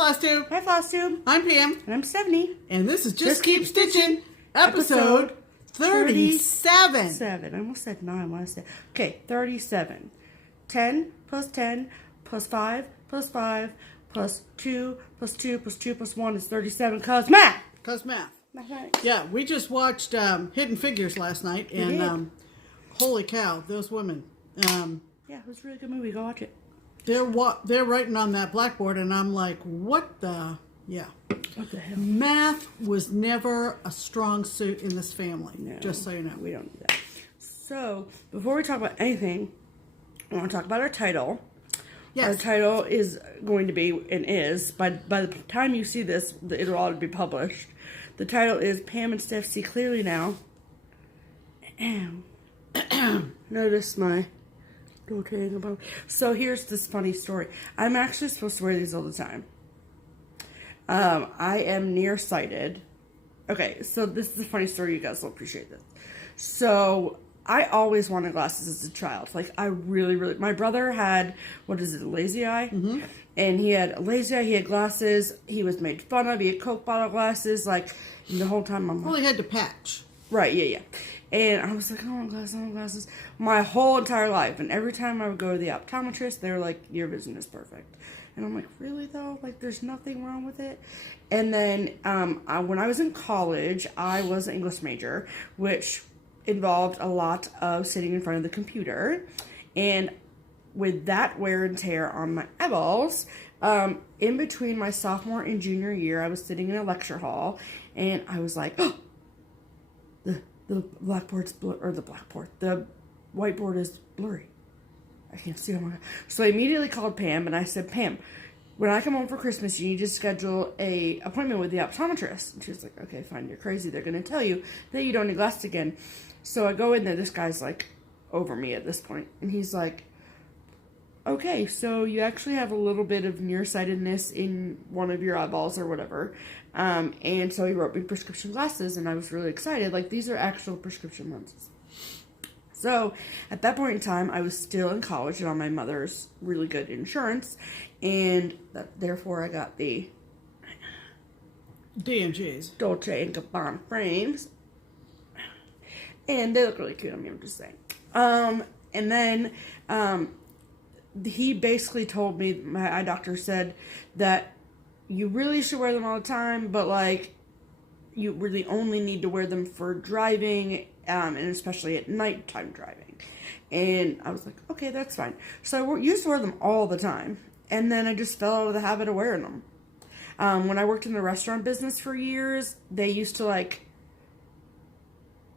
FlossTube. Hi, FlossTube. I'm Pam. And I'm Stephanie. And this is Just Keep Stitching, episode 37. 37. I almost said 9. What I said. Okay, 37. 10 plus 10 plus 5 plus 5 plus 2 plus 2 plus 2 plus 1 is 37. Cause math. Cause math. Mathematics. Yeah, we just watched Hidden Figures last night. And holy cow, those women. Yeah, it was a really good movie. Go watch it. They're writing on that blackboard, and I'm like, what the... Yeah. What the hell? Math was never a strong suit in this family, just so you know. We don't do that. So, before we talk about anything, I want to talk about our title. Yes. Our title is going to be, and is, by the time you see this, it'll all be published. The title is Pam and Steph See Clearly Now. Notice my... So here's this funny story. I'm actually supposed to wear these all the time. I am nearsighted. Okay, so this is a funny story. You guys will appreciate this. So I always wanted glasses as a child. Like I really, my brother had, what is it, a lazy eye? Mm-hmm. And he had a lazy eye. He had glasses. He was made fun of. He had Coke bottle glasses. Like the whole time I'm like, well, he had to patch. Right, yeah. And I was like, I want glasses, my whole entire life. And every time I would go to the optometrist, they were like, your vision is perfect. And I'm like, really though? Like, there's nothing wrong with it? And then when I was in college, I was an English major, which involved a lot of sitting in front of the computer. And with that wear and tear on my eyeballs, in between my sophomore and junior year, I was sitting in a lecture hall, and I was like, oh, the whiteboard is blurry. I can't see it. So I immediately called Pam and I said, Pam, when I come home for Christmas, you need to schedule a appointment with the optometrist. And she was like, okay, fine, you're crazy. They're going to tell you that you don't need glasses again. So I go in there. This guy's like over me at this point. And he's like, okay, so you actually have a little bit of nearsightedness in one of your eyeballs or whatever. And so he wrote me prescription glasses, and I was really excited. Like, these are actual prescription lenses. So at that point in time, I was still in college and on my mother's really good insurance, and therefore I got the D&Gs. Dolce & Gabbana frames. And they look really cute, I mean, I'm just saying. And then, he basically told me, my eye doctor said that you really should wear them all the time, but like you really only need to wear them for driving, and especially at nighttime driving. And I was like, okay, that's fine. So I used to wear them all the time, and then I just fell out of the habit of wearing them. When I worked in the restaurant business for years, they used to like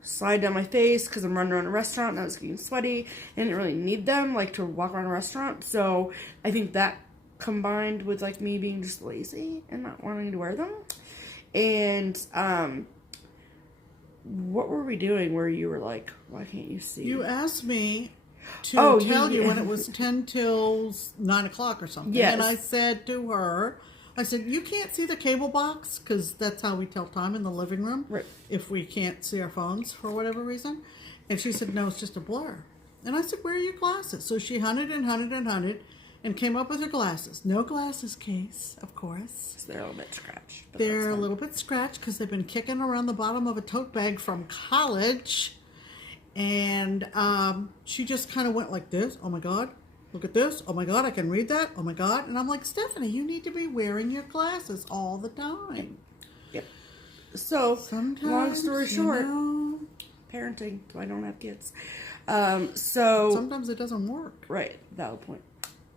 slide down my face because I'm running around a restaurant and I was getting sweaty. I didn't really need them like to walk around a restaurant. So I think that combined with like me being just lazy and not wanting to wear them. And what were we doing where you were like, why can't you see? You asked me to tell you when it was 10 till 9 o'clock or something. Yes. And I said to her, I said, you can't see the cable box, because that's how we tell time in the living room, right, if we can't see our phones for whatever reason. And she said, no, it's just a blur. And I said, where are your glasses? So she hunted and came up with her glasses. No glasses case, of course. So they're a little bit scratched. They're a little bit scratched because they've been kicking around the bottom of a tote bag from college. And she just kind of went like this. Oh, my God. Look at this. Oh, my God, I can read that. Oh, my God. And I'm like, Stephanie, you need to be wearing your glasses all the time. Yep. So, sometimes, long story short, parenting, so I don't have kids. So sometimes it doesn't work. Right. Valid point.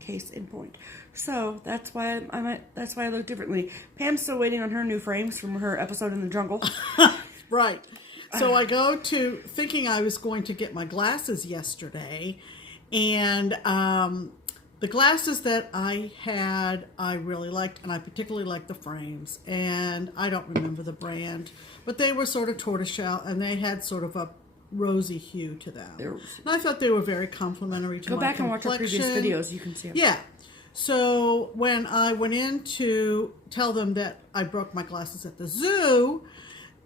Case in point. So, that's why I look differently. Pam's still waiting on her new frames from her episode in the jungle. Right. So I go to thinking I was going to get my glasses yesterday. And the glasses that I had, I really liked, and I particularly liked the frames. And I don't remember the brand, but they were sort of tortoiseshell, and they had sort of a rosy hue to them. And I thought they were very complimentary to my complexion. Go back and watch our previous videos, you can see them. Yeah. So when I went in to tell them that I broke my glasses at the zoo,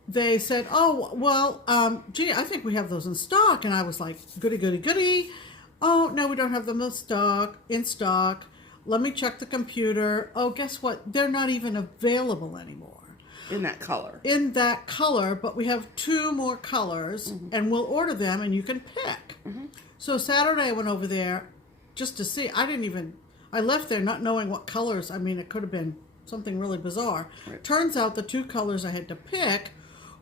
they said, oh, well, gee, I think we have those in stock. And I was like, goody, goody, goody. Oh, no, we don't have them in stock. Let me check the computer. Oh, guess what? They're not even available anymore. In that color. In that color, but we have 2 more colors, and we'll order them, and you can pick. So Saturday I went over there just to see. I left there not knowing what colors. I mean, it could have been something really bizarre. Right. Turns out the 2 colors I had to pick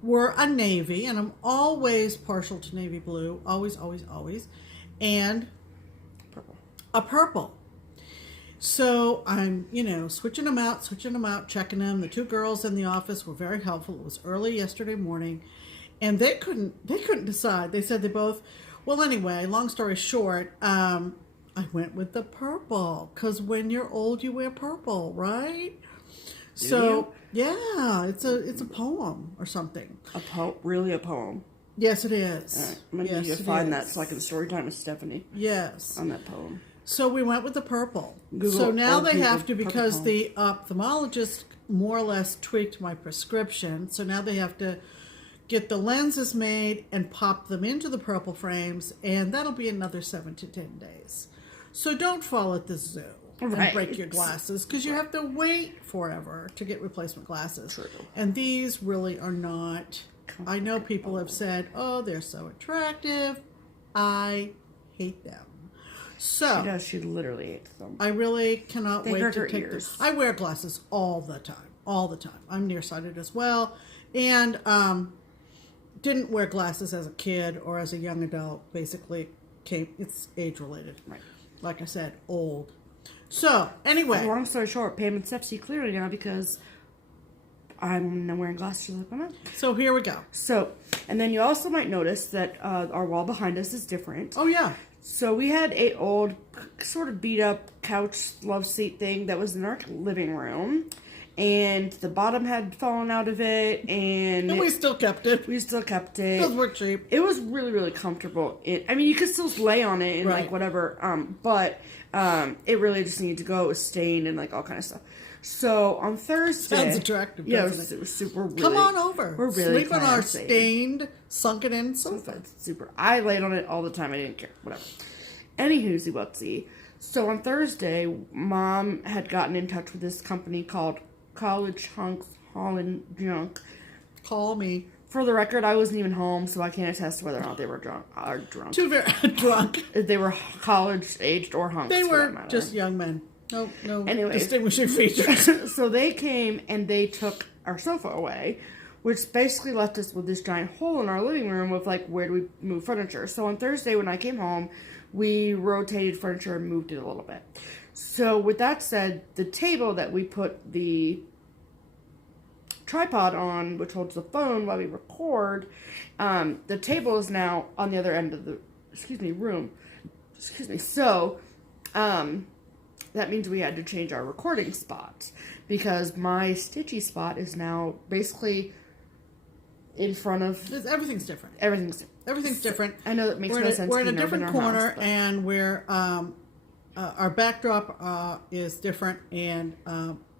were a navy, and I'm always partial to navy blue. Always, always, always. And Purple. a purple. So I'm, switching them out, checking them. The 2 girls in the office were very helpful. It was early yesterday morning, and they couldn't decide. They said they both, well, anyway, long story short, I went with the purple, because when you're old, you wear purple, right? So, yeah, it's a poem or something. Really a poem. Yes, it is. All right. I'm going to need to find that so I can story time with Stephanie. Yes. On that poem. So we went with the purple. Google, so now they Google have to, because purple. the ophthalmologist more or less tweaked my prescription. So now they have to get the lenses made and pop them into the purple frames, and that'll be another 7 to 10 days. So don't fall at the zoo and break your glasses, because you have to wait forever to get replacement glasses. True. And these really are not. I know people have said, oh, they're so attractive. I hate them. So She does. She literally hates them. I really cannot They wait hurt to her take ears. this. I wear glasses all the time. I'm nearsighted as well, and didn't wear glasses as a kid or as a young adult. Basically, it's age related. Right. Like I said, old. So anyway, Long story short, Pam and Steph see clearly now because I'm not wearing glasses like my mom. so here we go. So, and then you also might notice that our wall behind us is different. Oh yeah, So we had a old, sort of beat up couch love seat thing that was in our living room, and the bottom had fallen out of it, and and we still kept it we still kept it. because we're cheap. It was really, really comfortable. I mean, you could still lay on it and Right. like whatever, but it really just needed to go. It was stained and like all kind of stuff. So on Thursday, Sounds attractive, Yeah, doesn't it was super. Really, Come on over. We're really Sleep on our classy. stained, sunken-in sofa. It's super. I laid on it all the time. I didn't care. Whatever. Anywhoozy whatsy. So on Thursday, Mom had gotten in touch with this company called College Hunks Holland Junk. Call me. For the record, I wasn't even home, so I can't attest to whether or not they were drunk. Too very drunk. They were college aged or hunks. They for were that matter. just young men. No Anyways. distinguishing features. So they came and they took our sofa away, which basically left us with this giant hole in our living room of like, where do we move furniture? So on Thursday when I came home, we rotated furniture and moved it a little bit. So with that said, the table that we put the tripod on, which holds the phone while we record, the table is now on the other end of the room. So that means we had to change our recording spot, because my stitchy spot is now basically in front of Everything's different. everything's different. I know that makes no sense. We're in a being different our corner, house, but- and we're our backdrop is different, and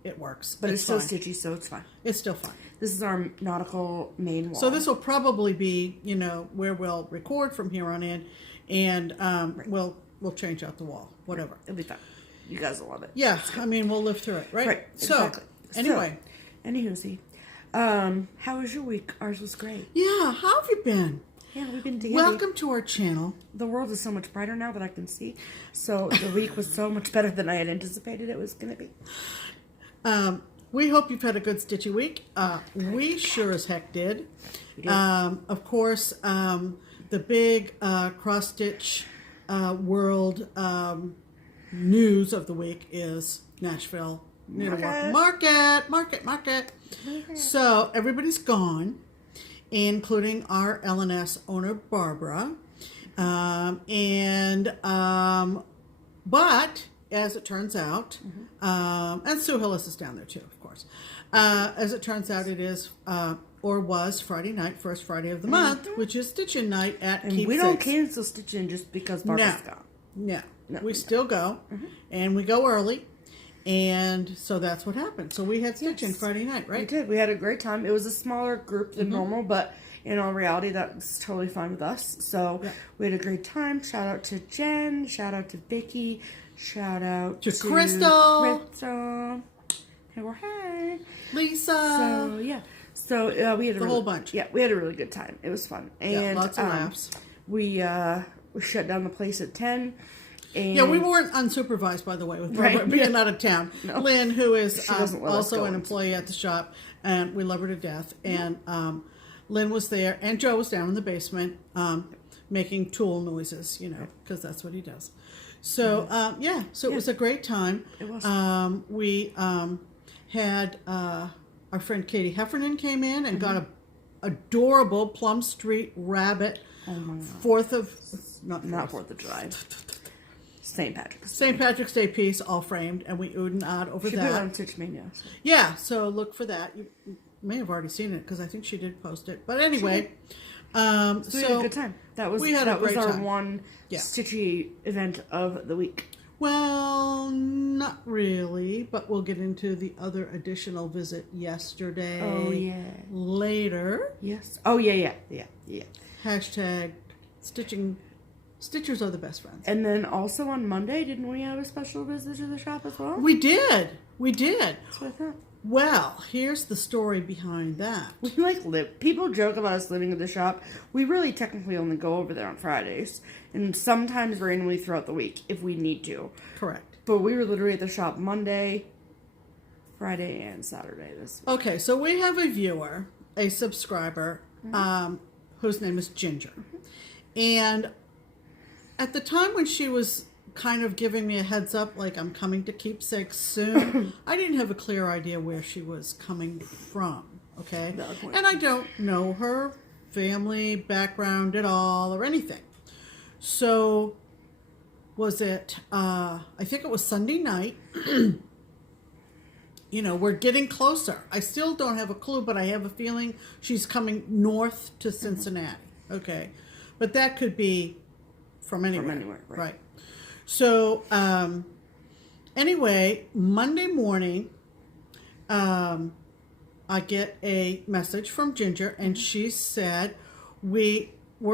it works. but it's still fine. stitchy, so it's fine. It's still fine. This is our nautical main wall. So this will probably be, where we'll record from here on in, and we'll change out the wall, whatever. It'll be fine. You guys will love it. Yeah, I mean, we'll live through it, right? Right. So, Exactly. anyway. Anywhoozy. How was your week? Ours was great. Yeah, how have you been? Yeah, we've been dandy. Welcome to our channel. The world is so much brighter now that I can see. So the week was so much better than I had anticipated it was going to be. We hope you've had a good stitchy week. We sure as heck did. We did. Of course, the big cross-stitch world news of the week is Nashville Needlework Market. So everybody's gone, including our LNS owner, Barbara. But as it turns out, and Sue Hillis is down there too, of course. As it turns out, it is or was Friday night, first Friday of the month, which is stitching night at And Keep we don't Six. cancel stitching just because Barbara's gone. No, No, we no. still go, and we go early, and so that's what happened. So we had stitching Yes. Friday night, We right? did. We had a great time. It was a smaller group than normal, but in all reality, that's totally fine with us. So Yeah. we had a great time. Shout out to Jen. Shout out to Vicky. Shout out to Crystal. Hey. Lisa. So we had a whole bunch. Yeah, we had a really good time. It was fun. And lots of laughs. We shut down the place at 10. And we weren't unsupervised, by the way, with Robert being out of town. No. Lynn, who is also an go employee at the shop, and we love her to death. And Lynn was there, and Joe was down in the basement making tool noises, because that's what he does. So, it was a great time. It was. We had our friend Katie Heffernan came in and got a adorable Plum Street rabbit. Oh my God. Not 4th of July. St. Patrick's Day piece, all framed, and we oohed and ahed over she that. Put it on Stitch Mania. So. Yeah, so look for that. You may have already seen it because I think she did post it. But anyway, so we had a good time. That was our time. One Stitchy event of the week. Well, not really, but we'll get into the other additional visit yesterday. Oh yeah. Later. Yes. Oh yeah. Hashtag stitching. Stitchers are the best friends. And then also on Monday, didn't we have a special visit to the shop as well? We did. That's what I thought. Well, here's the story behind that. We live. People joke about us living at the shop. We really technically only go over there on Fridays, and sometimes randomly throughout the week if we need to. Correct. But we were literally at the shop Monday, Friday, and Saturday this week. Okay, so we have a viewer, a subscriber, whose name is Ginger, and at the time when she was kind of giving me a heads up, like I'm coming to Keepsake soon, I didn't have a clear idea where she was coming from, okay? And I don't know her family background at all or anything. So was it, I think it was Sunday night. We're getting closer. I still don't have a clue, but I have a feeling she's coming north to Cincinnati, okay? But that could be from anywhere. Right. So, anyway, Monday morning, I get a message from Ginger, and she said, we're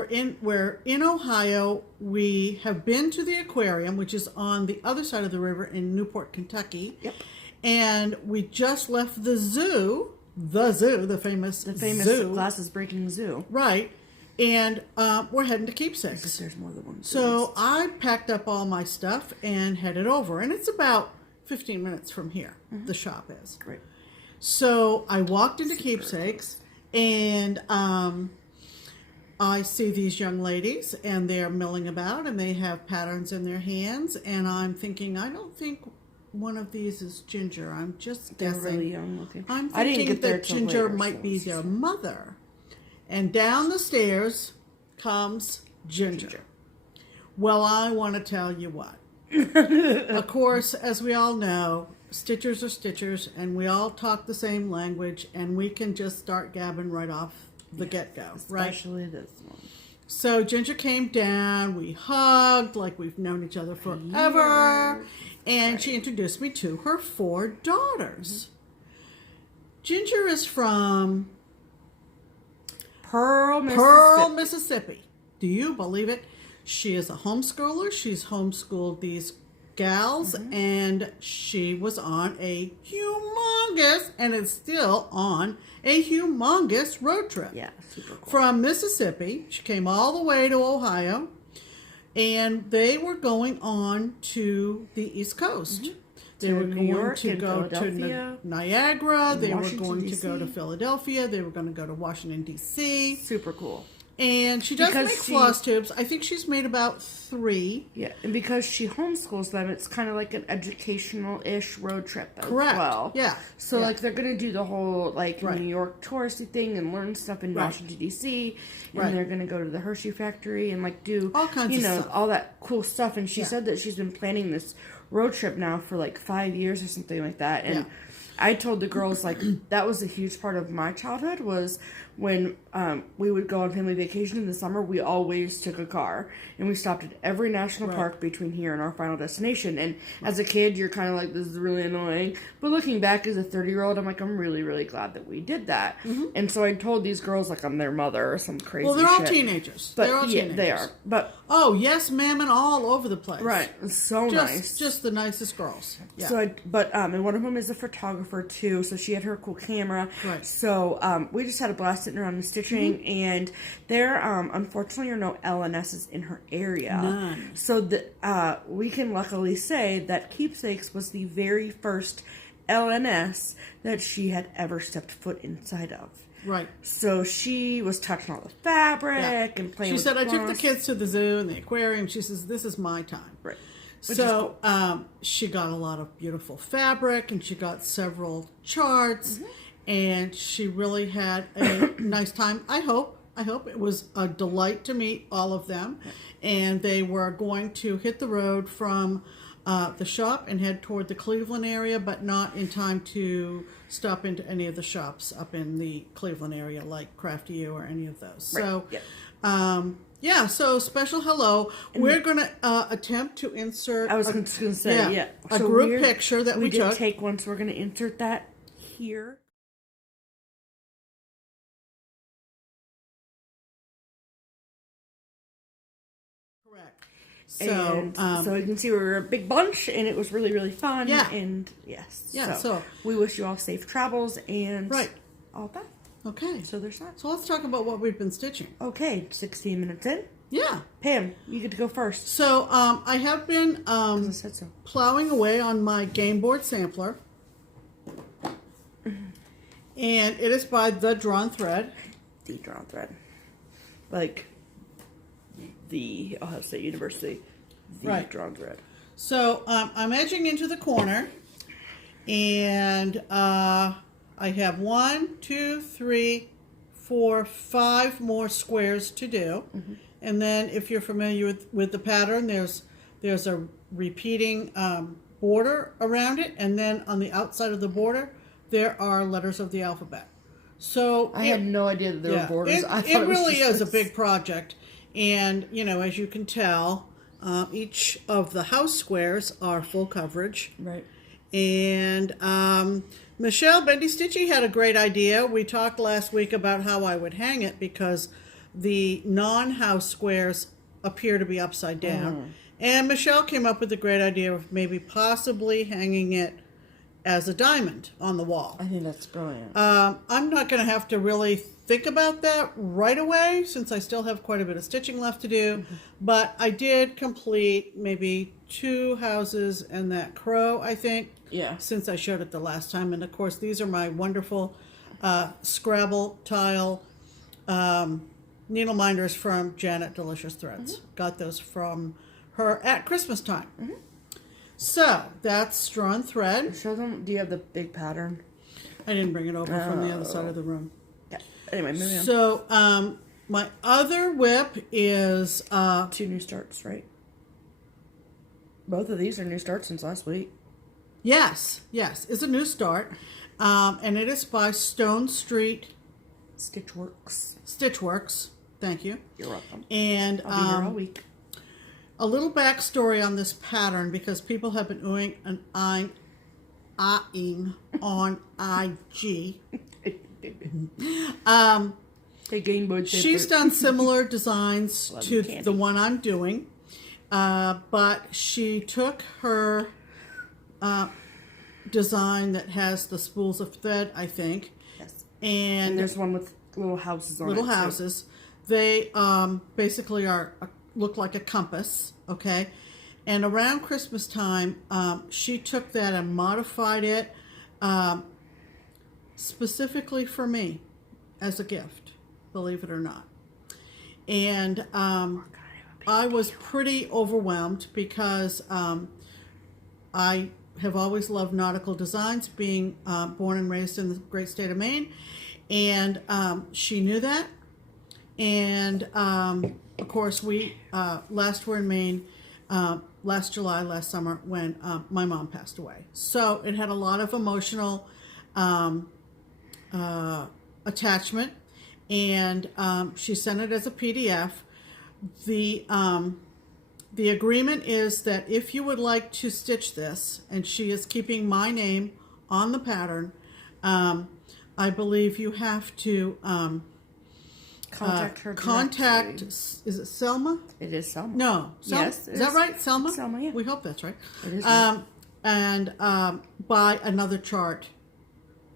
in Ohio. We have been to the aquarium, which is on the other side of the river in Newport, Kentucky. Yep. And we just left the famous zoo. Glasses breaking zoo. Right. And we're heading to Keepsake. There's more than one. So I packed up all my stuff and headed over. And it's about 15 minutes from here, the shop is. Right. So I walked into Keepsakes, and I see these young ladies, and they're milling about, and they have patterns in their hands. And I'm thinking, I don't think one of these is Ginger. I'm just guessing. They're really young looking. I'm thinking that Ginger might be their mother. And down the stairs comes Ginger. Well, I want to tell you what. Of course, as we all know, stitchers are stitchers, and we all talk the same language, and we can just start gabbing right off the get-go, right? Especially this one. So Ginger came down, we hugged like we've known each other forever, and she introduced me to her 4 daughters. Ginger is from Pearl, Mississippi. Do you believe it? She is a homeschooler. She's homeschooled these gals, and she was on a humongous, and is still on a humongous road trip. Yeah, super cool. From Mississippi. She came all the way to Ohio, and they were going on to the East Coast. They were going to go to Niagara. They were going to go to Philadelphia. They were going to go to Washington, D.C. Super cool. And she does make floss tubes. I think she's made about 3. Yeah, and because she homeschools them, it's kind of like an educational-ish road trip as Correct. well. Yeah. So, they're going to do the whole, New York touristy thing and learn stuff in Washington, D.C. And they're going to go to the Hershey factory and, do all kinds of stuff. All that cool stuff. And she said that she's been planning this road trip now for, 5 years or something like that. And I told the girls, like, that was a huge part of my childhood, was when we would go on family vacation in the summer, we always took a car. And we stopped at every national park between here and our final destination. And as a kid, you're kind of like, this is really annoying. But looking back as a 30-year-old, I'm like, I'm really, really glad that we did that. And so I told these girls, like, I'm their mother or some crazy shit. Well, they're all teenagers. But, they're all teenagers. They are. But oh, yes, ma'am, and all over the place. Right. So nice. Just the nicest girls. Yeah. So, and one of them is a photographer, too. So she had her cool camera. Right. So we just had a blast sitting around and stitching. And there, unfortunately, are no LNSs in her area. None. So we can luckily say that Keepsakes was the very first LNS that she had ever stepped foot inside of. Right. So she was touching all the fabric and playing with She said, I took the gloss. kids to the zoo and the aquarium. She says, this is my time. Right. So she got a lot of beautiful fabric, and she got several charts, and she really had a nice time. I hope it was a delight to meet all of them, and they were going to hit the road from the shop and head toward the Cleveland area, but not in time to stop into any of the shops up in the Cleveland area, like Crafty U or any of those. Right. So, Yeah. yeah, so special hello. We're going to attempt to insert... I was just going to say, a So group picture that we did took. take one, so we're going to insert that here. Correct. So, so you can see we were a big bunch, and it was really, really fun. Yeah. And yes. Yeah, so we wish you all safe travels and Right. all that. okay. So there's that. So let's talk about what we've been stitching. Okay, 16 minutes in. Yeah. Pam, you get to go first. So I have been I said so. plowing away on my game board sampler. And it is by The Drawn Thread. The Drawn Thread. Like the Ohio State University. The Right. Drawn Thread. So I'm edging into the corner, and I have 1, 2, 3, 4, 5 more squares to do. And then, if you're familiar with the pattern, there's a repeating border around it, and then on the outside of the border, there are letters of the alphabet. So I had no idea that there were borders. I thought it was really just is a big project. And, as you can tell, each of the house squares are full coverage. Right. And Michelle Bendy Stitchy had a great idea. We talked last week about how I would hang it because the non-house squares appear to be upside down. And Michelle came up with a great idea of maybe possibly hanging it as a diamond on the wall. I think that's brilliant. I'm not going to have to really think about that right away since I still have quite a bit of stitching left to do. But I did complete maybe 2 houses and that crow, I think, since I showed it the last time. And of course, these are my wonderful Scrabble tile needle minders from Janet Delicious Threads. Got those from her at Christmas time. So that's Drawn Thread. Show them. Do you have the big pattern? I didn't bring it over from the other side of the room. Yeah. Anyway, moving on. So my other whip is 2 new starts, right? Both of these are new starts since last week. Yes, it's a new start, and it is by Stone Street Stitchworks. Thank you. You're welcome. And I'll be here all week. A little backstory on this pattern because people have been oohing and ahhing on IG. Hey, Game Boy. She's done similar designs to the one I'm doing, but she took her design that has the spools of thread, I think. Yes. And there's one with little houses on it. Little houses. Too. They basically look like a compass, okay? And around Christmas time, she took that and modified it specifically for me as a gift, believe it or not. And I was pretty overwhelmed because I have always loved nautical designs, being born and raised in the great state of Maine. And she knew that. And of course, we last were in Maine last July, last summer, when my mom passed away. So it had a lot of emotional attachment, and she sent it as a PDF. The agreement is that if you would like to stitch this, and she is keeping my name on the pattern, I believe you have to contact her. Is it Selma? It is Selma. No. Yes. Is that right? Selma? Selma, yeah. We hope that's right. It is right. And buy another chart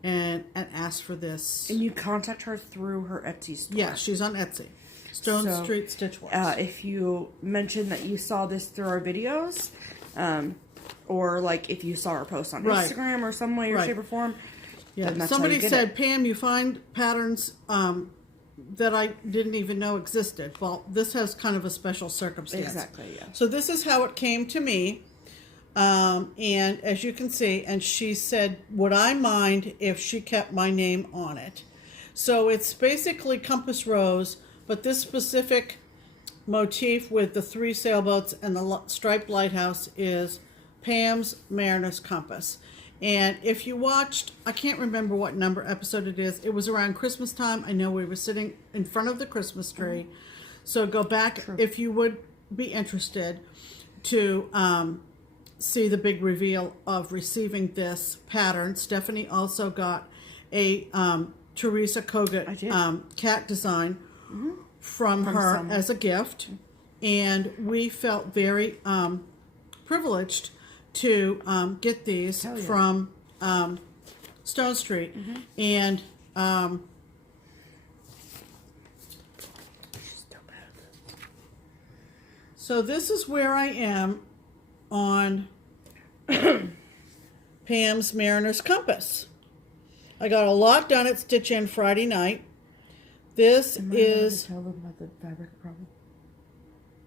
and ask for this. And you contact her through her Etsy store. Yeah, she's on Etsy. Stone Street Stitch Works. If you mention that you saw this through our videos, or like if you saw her post on Instagram or some way or shape or form, yeah. then that's Somebody how you get said, it. Pam, you find patterns that I didn't even know existed. Well, this has kind of a special circumstance. Exactly, yeah. So this is how it came to me. And as you can see, and she said, would I mind if she kept my name on it? So it's basically compass rose, but this specific motif with the 3 sailboats and the striped lighthouse is Pam's Mariner's Compass. And if you watched, I can't remember what number episode it is. It was around Christmas time. I know we were sitting in front of the Christmas tree. So go back if you would be interested to see the big reveal of receiving this pattern. Stephanie also got a Teresa Kogut cat design from her Selma. as a gift. And we felt very privileged to get these from Stone Street. And so this is where I am on Pam's Mariner's Compass. I got a lot done at Stitch In Friday night. This is... Tell them about the fabric problem.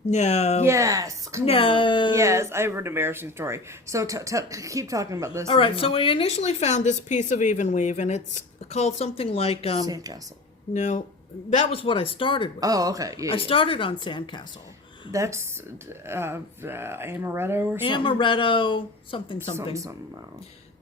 No. Yes. No. Yes, I have an embarrassing story. So keep talking about this. All right, so we initially found this piece of even weave, and it's called something like... Sandcastle. No, that was what I started with. Oh, okay. Yeah, I started on Sandcastle. That's amaretto or something? Amaretto, something.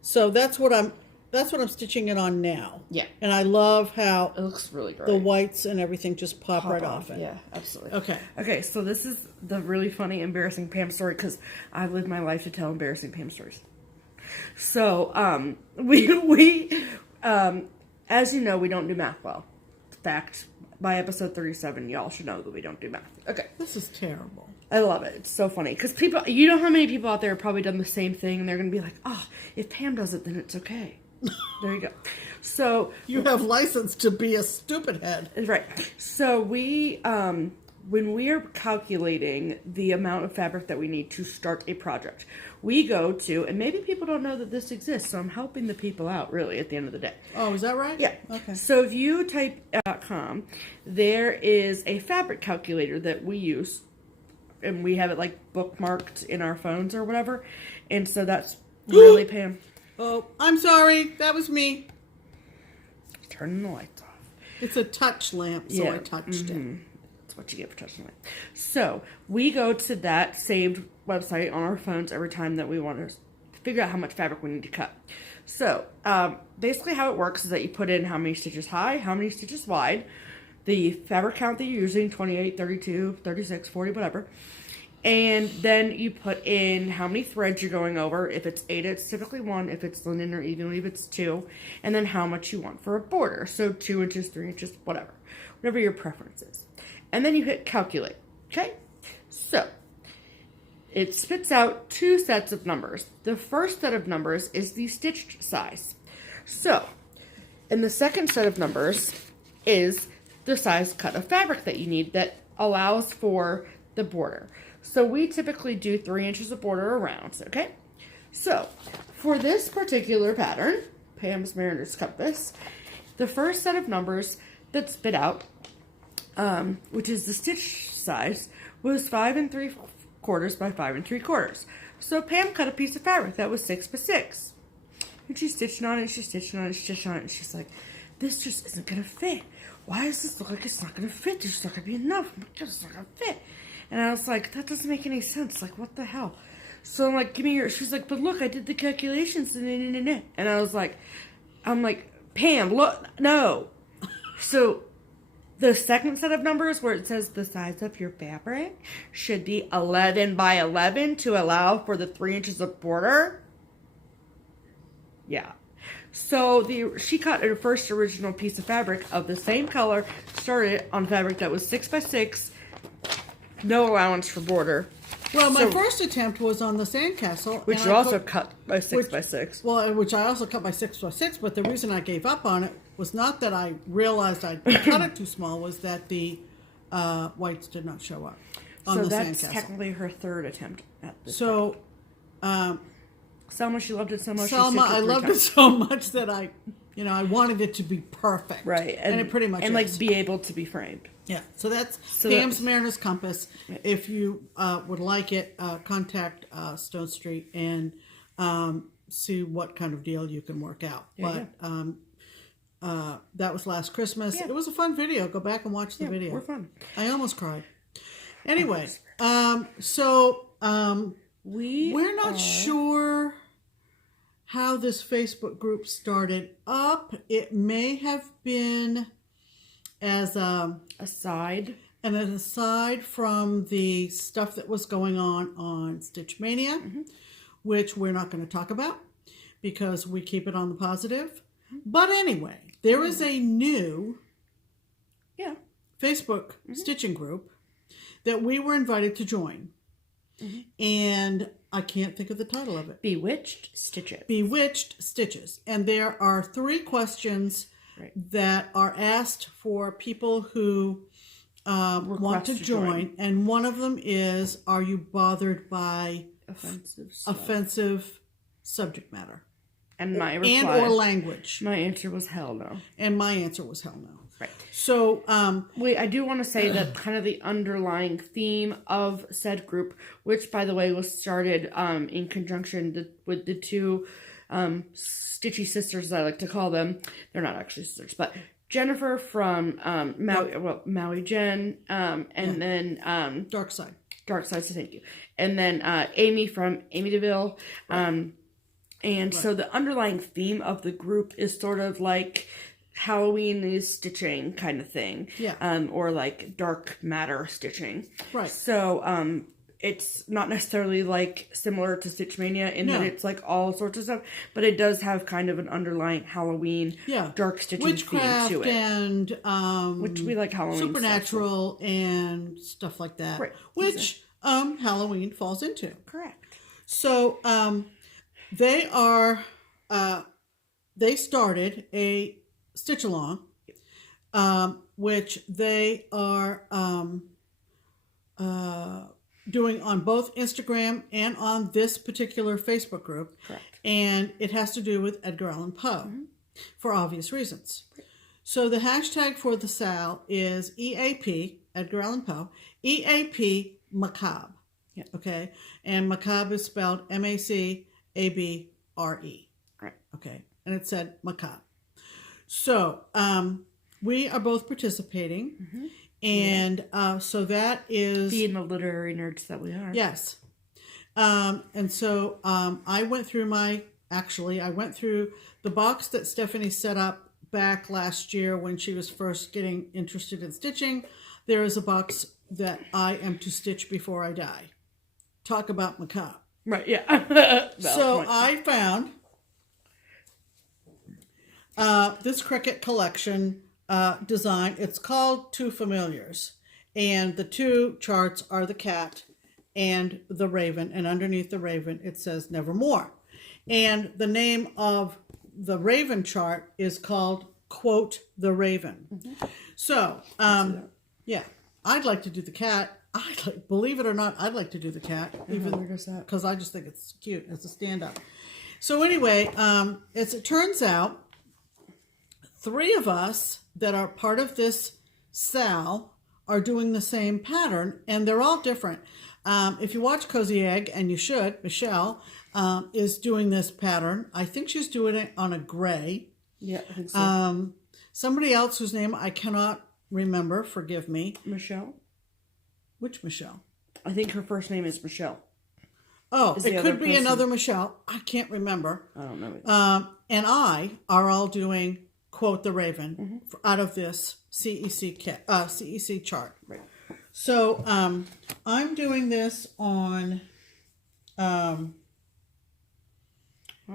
So that's what I'm stitching it on now. Yeah. And I love how it looks really great. The whites and everything just pop right off it. Yeah, absolutely. Okay, so this is the really funny, embarrassing Pam story, because I lived my life to tell embarrassing Pam stories. So, we as you know, we don't do math well. In fact, by episode 37, y'all should know that we don't do math. Okay. This is terrible. I love it. It's so funny. Because people, you know how many people out there have probably done the same thing, and they're going to be like, oh, if Pam does it, then it's okay. There you go. So you have license to be a stupid head. Right. So we, when we are calculating the amount of fabric that we need to start a project, we go to, and maybe people don't know that this exists, so I'm helping the people out, really, at the end of the day. Oh, is that right? Yeah. Okay. So if you type .com, there is a fabric calculator that we use, and we have it like bookmarked in our phones or whatever, and so that's really Pam. Oh, I'm sorry. That was me. Turning the lights off. It's a touch lamp, so I touched it. That's what you get for touching the light. So we go to that saved website on our phones every time that we want to figure out how much fabric we need to cut. So basically how it works is that you put in how many stitches high, how many stitches wide, the fabric count that you're using, 28, 32, 36, 40, whatever. And then you put in how many threads you're going over. If it's 8, it's typically 1. If it's linen or even if it's 2. And then how much you want for a border. So 2 inches, 3 inches, whatever. Whatever your preference is. And then you hit calculate. Okay? So, it spits out 2 sets of numbers. The first set of numbers is the stitched size. So, and the second set of numbers is the size cut of fabric that you need that allows for the border. So we typically do 3 inches of border around, okay? So, for this particular pattern, Pam's Mariner's Compass, the first set of numbers that spit out, which is the stitch size, was 5 3/4 by 5 3/4. So Pam cut a piece of fabric that was 6 by 6. And she's stitching on it, she's stitching on it, stitching on it, and she's like, this just isn't going to fit. Why does this look like it's not going to fit? There's not going to be enough. Oh my God, it's not going to fit. And I was like, that doesn't make any sense. Like, what the hell? So I'm like, give me your... She's like, but look, I did the calculations. And I was like, I'm like, Pam, look, no. So the second set of numbers where it says the size of your fabric should be 11 by 11 to allow for the 3 inches of border. Yeah. So she cut her first original piece of fabric of the same color, started on fabric that was 6 by 6, no allowance for border. Well, my first attempt was on the sandcastle. Which you also cut by 6 by 6. Well, which I also cut by 6 by 6, but the reason I gave up on it was not that I realized I cut it too small, was that the whites did not show up on the sandcastle. So that's technically her third attempt at this. So, Selma, she loved it so much. Selma, I loved it so much that I wanted it to be perfect. Right. And it pretty much and is. be able to be framed. Yeah, so that's Pam's Mariner's Compass. Right. If you would like it, contact Stone Street and see what kind of deal you can work out. Yeah, but that was last Christmas. Yeah. It was a fun video. Go back and watch the video. We're fun. I almost cried. Anyway, we're not sure how this Facebook group started up. It may have been as aside from the stuff that was going on Stitch Mania, which we're not going to talk about because we keep it on the positive. But anyway, there is a new Facebook stitching group that we were invited to join. And I can't think of the title of it. Bewitched Stitches. Bewitched Stitches. And there are 3 questions that are asked for people who want to join. And one of them is, are you bothered by offensive subject matter? And my reply, and or language. My answer was hell no. And my answer was hell no. Right. So, wait, I do want to say that kind of the underlying theme of said group, which by the way was started in conjunction with the 2 Stitchy sisters, as I like to call them. They're not actually sisters, but Jennifer from Maui Jen, and then Dark Side, so thank you, and then Amy from Amy DeVille, and so the underlying theme of the group is sort of like Halloween is stitching kind of thing, or like dark matter stitching, right? So it's not necessarily like similar to Stitch Mania in that it's like all sorts of stuff, but it does have kind of an underlying Halloween dark stitching witchcraft theme to it, and which we like Halloween supernatural stuff, and stuff like that, right? Which Halloween falls into. Correct. So they started a Stitch Along, which they are doing on both Instagram and on this particular Facebook group. Correct. And it has to do with Edgar Allan Poe for obvious reasons. So the hashtag for the SAL is EAP, Edgar Allan Poe, EAP Macabre. Yeah. Okay. And macabre is spelled MACABRE. Right. Okay. And it said macabre. So we are both participating. And so that is... being the literary nerds that we are. Yes. And so I went through the box that Stephanie set up back last year when she was first getting interested in stitching. There is a box that I am to stitch before I die. Talk about macabre. Right, yeah. So I found this Cricut collection design. It's called Two Familiars, and the 2 charts are the cat and the raven, and underneath the raven it says Nevermore, and the name of the raven chart is called Quote the Raven. So yeah, I'd like to do the cat. Believe it or not, I'd like to do the cat, even because I just think it's cute as a stand-up. So anyway, as it turns out, 3 of us that are part of this SAL are doing the same pattern, and they're all different. If you watch Cozy Egg, and you should, Michelle is doing this pattern. I think she's doing it on a gray. Yeah, I think so. Somebody else whose name I cannot remember, forgive me. Michelle? Which Michelle? I think her first name is Michelle. Oh, is it the other could be person. another Michelle. I can't remember. I don't know either. And I are all doing Quote the Raven Mm-hmm. out of this CEC chart. Right. So I'm doing this on. Oh,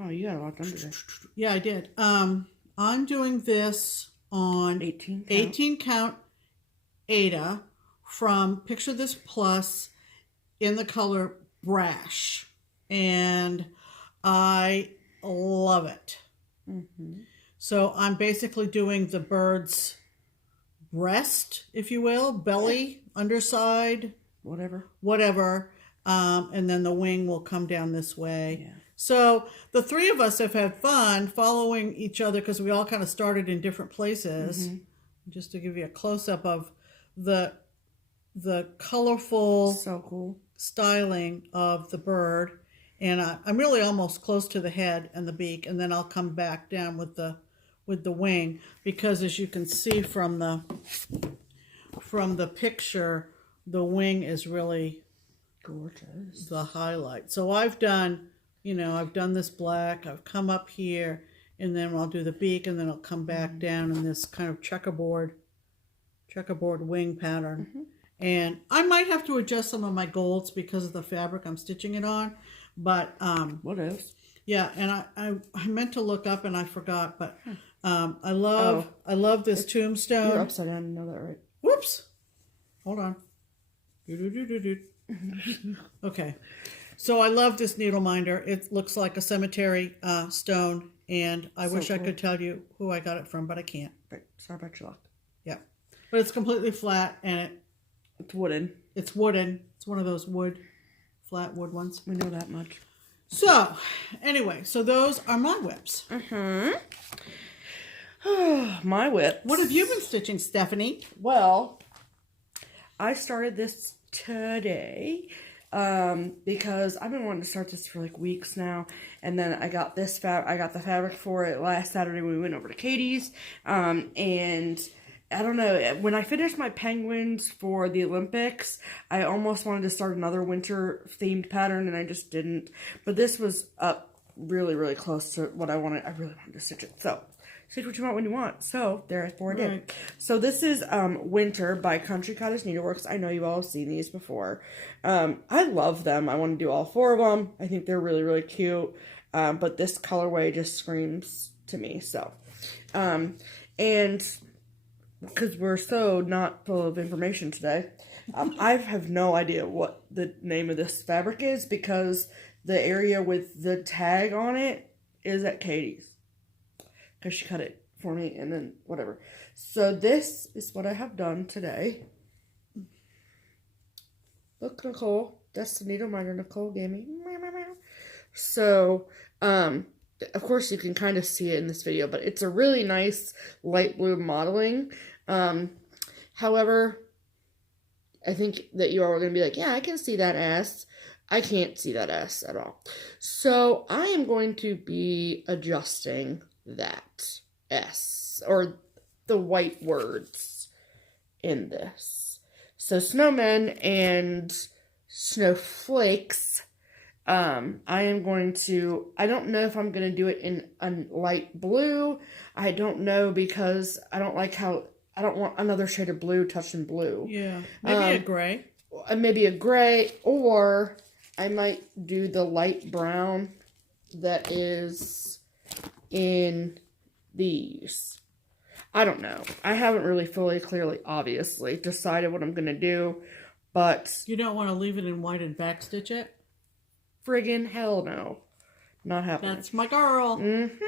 you got a lot done today. Yeah, I did. I'm doing this on 18 count Ada from Picture This Plus in the color Brash, and I love it. Mm-hmm. So I'm basically doing the bird's breast, if you will, belly, underside, whatever, and then the wing will come down this way. Yeah. So the three of us have had fun following each other because we all kind of started in different places. Mm-hmm. Just to give you a close-up of the colorful So cool styling of the bird, and I'm really almost close to the head and the beak, and then I'll come back down with the wing, because as you can see from the picture, the wing is really gorgeous, the highlight. So I've done this black, I've come up here, and then I'll do the beak, and then I'll come back down in this kind of checkerboard wing pattern. Mm-hmm. And I might have to adjust some of my golds because of the fabric I'm stitching it on. But what else? Yeah, and I meant to look up and I forgot, but I love this tombstone. You're upside down, you know that, right? Whoops. Hold on. Okay. So I love this needle minder. It looks like a cemetery stone, and I wish I could tell you who I got it from, but I can't. Right. Sorry about your luck. Yeah. But it's completely flat, and it's wooden. It's wooden. It's one of those flat wood ones. We know that much. So, anyway, those are my whips. Mm-hmm. My whips. What have you been stitching, Stephanie? Well, I started this today because I've been wanting to start this for like weeks now, and then I got the fabric for it last Saturday when we went over to Katie's, and I don't know, when I finished my penguins for the Olympics, I almost wanted to start another winter themed pattern, and I just didn't. But this was up really, really close to what I wanted. I really wanted to stitch it. So, stitch what you want when you want. So, therefore I did. Right. So, this is Winter by Country Cottage Needleworks. I know you all have seen these before. I love them. I want to do all four of them. I think they're really, really cute. But this colorway just screams to me. So, and because we're so not full of information today, I have no idea what the name of this fabric is, because the area with the tag on it is at Katie's, because she cut it for me, and then whatever. So this is what I have done today. Look, Nicole, that's the needle minder Nicole gave me. So, of course you can kind of see it in this video, but it's a really nice light blue modeling. However, I think that you are going to be like, yeah, I can see that S. I can't see that S at all. So I am going to be adjusting that S, or the white words in this. So snowmen and snowflakes, I am going to, I don't know if I'm going to do it in a light blue. I don't know, because I don't want another shade of blue touching blue. Yeah. Maybe a gray. Maybe a gray, or I might do the light brown that is in these. I don't know. I haven't really fully, clearly, obviously decided what I'm going to do, but... You don't want to leave it in white and backstitch it? Friggin' hell no. Not happening. That's my girl. Mm-hmm.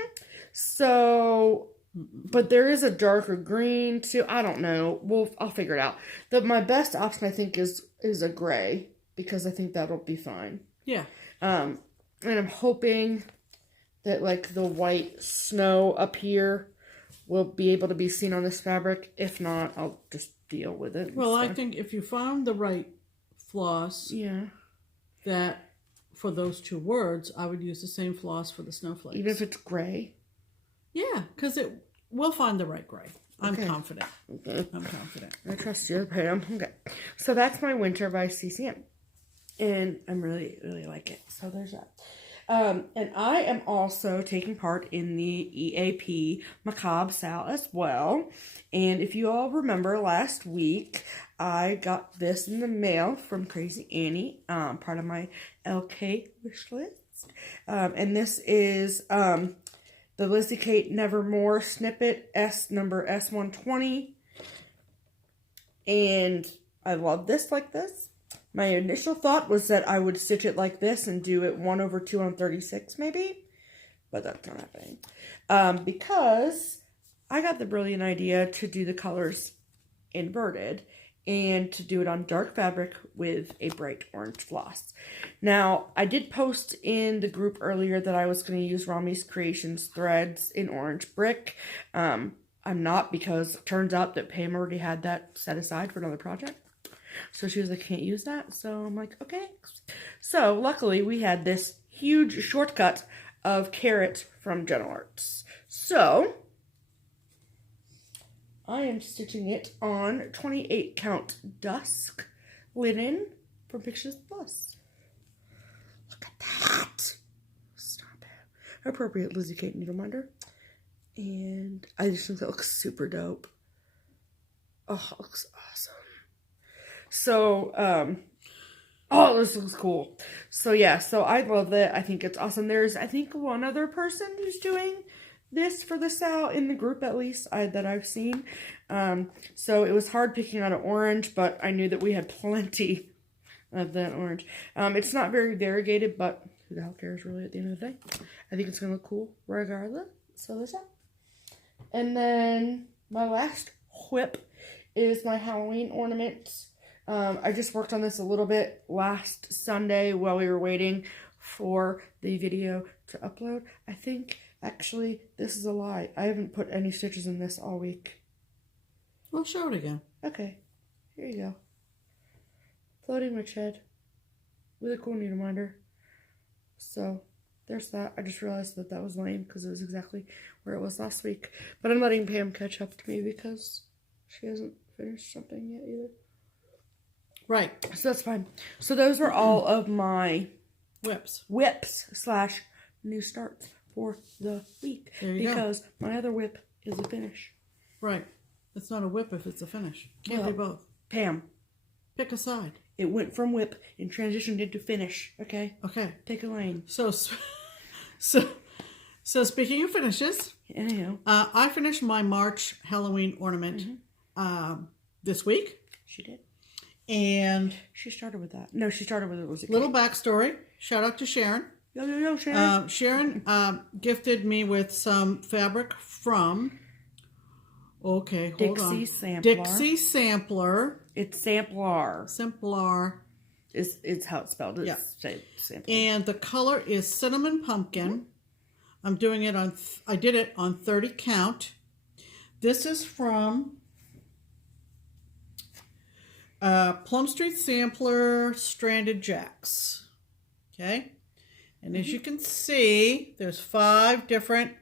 So... But there is a darker green too. I don't know. I'll figure it out. My best option, I think, is a gray, because I think that'll be fine. Yeah. And I'm hoping that like the white snow up here will be able to be seen on this fabric. If not, I'll just deal with it. Well, I think if you found the right floss, that for those two words, I would use the same floss for the snowflakes. Even if it's gray? Yeah, because we'll find the right gray. I'm confident. Okay. I'm confident. I trust you, Pam. Okay. So that's my Winter by CCM. And I'm really, really like it. So there's that. And I am also taking part in the EAP Macabre Sale as well. And if you all remember last week, I got this in the mail from Crazy Annie, part of my LK wish list. And this is the Lizzie Kate Nevermore snippet, number S120. And I love this like this. My initial thought was that I would stitch it like this and do it 1/2 on 36 maybe. But that's not happening. Because I got the brilliant idea to do the colors inverted and to do it on dark fabric with a bright orange floss. Now, I did post in the group earlier that I was going to use Rami's Creations threads in orange brick. I'm not, because it turns out that Pam already had that set aside for another project. So she was like, can't use that. So I'm like, okay. So luckily we had this huge shortcut of Carrot from Gentle Arts. So I am stitching it on 28 count dusk linen from Pictures Plus. Look at that. Stop it. Appropriate Lizzie Kate needle minder. And I just think that looks super dope. Oh, it looks awesome. So, oh, this looks cool. So, yeah, so I love that. I think it's awesome. There's, I think, one other person who's doing this for the sale, in the group at least, that I've seen. So it was hard picking out an orange, but I knew that we had plenty of that orange. It's not very variegated, but who the hell cares really at the end of the day? I think it's going to look cool regardless. So there's that. And then my last whip is my Halloween ornaments. I just worked on this a little bit last Sunday while we were waiting for the video to upload. I think, actually, this is a lie. I haven't put any stitches in this all week. We'll show it again. Okay, here you go. Floating witch head with a cool needle minder. So, there's that. I just realized that that was lame because it was exactly where it was last week. But I'm letting Pam catch up to me because she hasn't finished something yet either. Right. So that's fine. So those are all of my whips / new starts for the week. There you because my other whip is a finish. Right. It's not a whip if it's a finish. Can't Well, do both. Pam, Pick a side. it went from whip and transitioned into finish. Okay? Okay. Pick a lane. So speaking of finishes, Anyhow. I finished my March Halloween ornament this week. She did. And She started with that. No, she started with it. Was it little backstory. Shout out to Sharon. Yo, Sharon. Sharon gifted me with some fabric from, okay, hold on. Dixie Sampler. Dixie Sampler. It's Samplar. Samplar. It's how it's spelled. It's Yeah. Samplar. And the color is Cinnamon Pumpkin. I'm doing it on, I did it on 30 count. This is from Plum Street Sampler Stranded Jacks. Okay. And as you can see, there's 5 different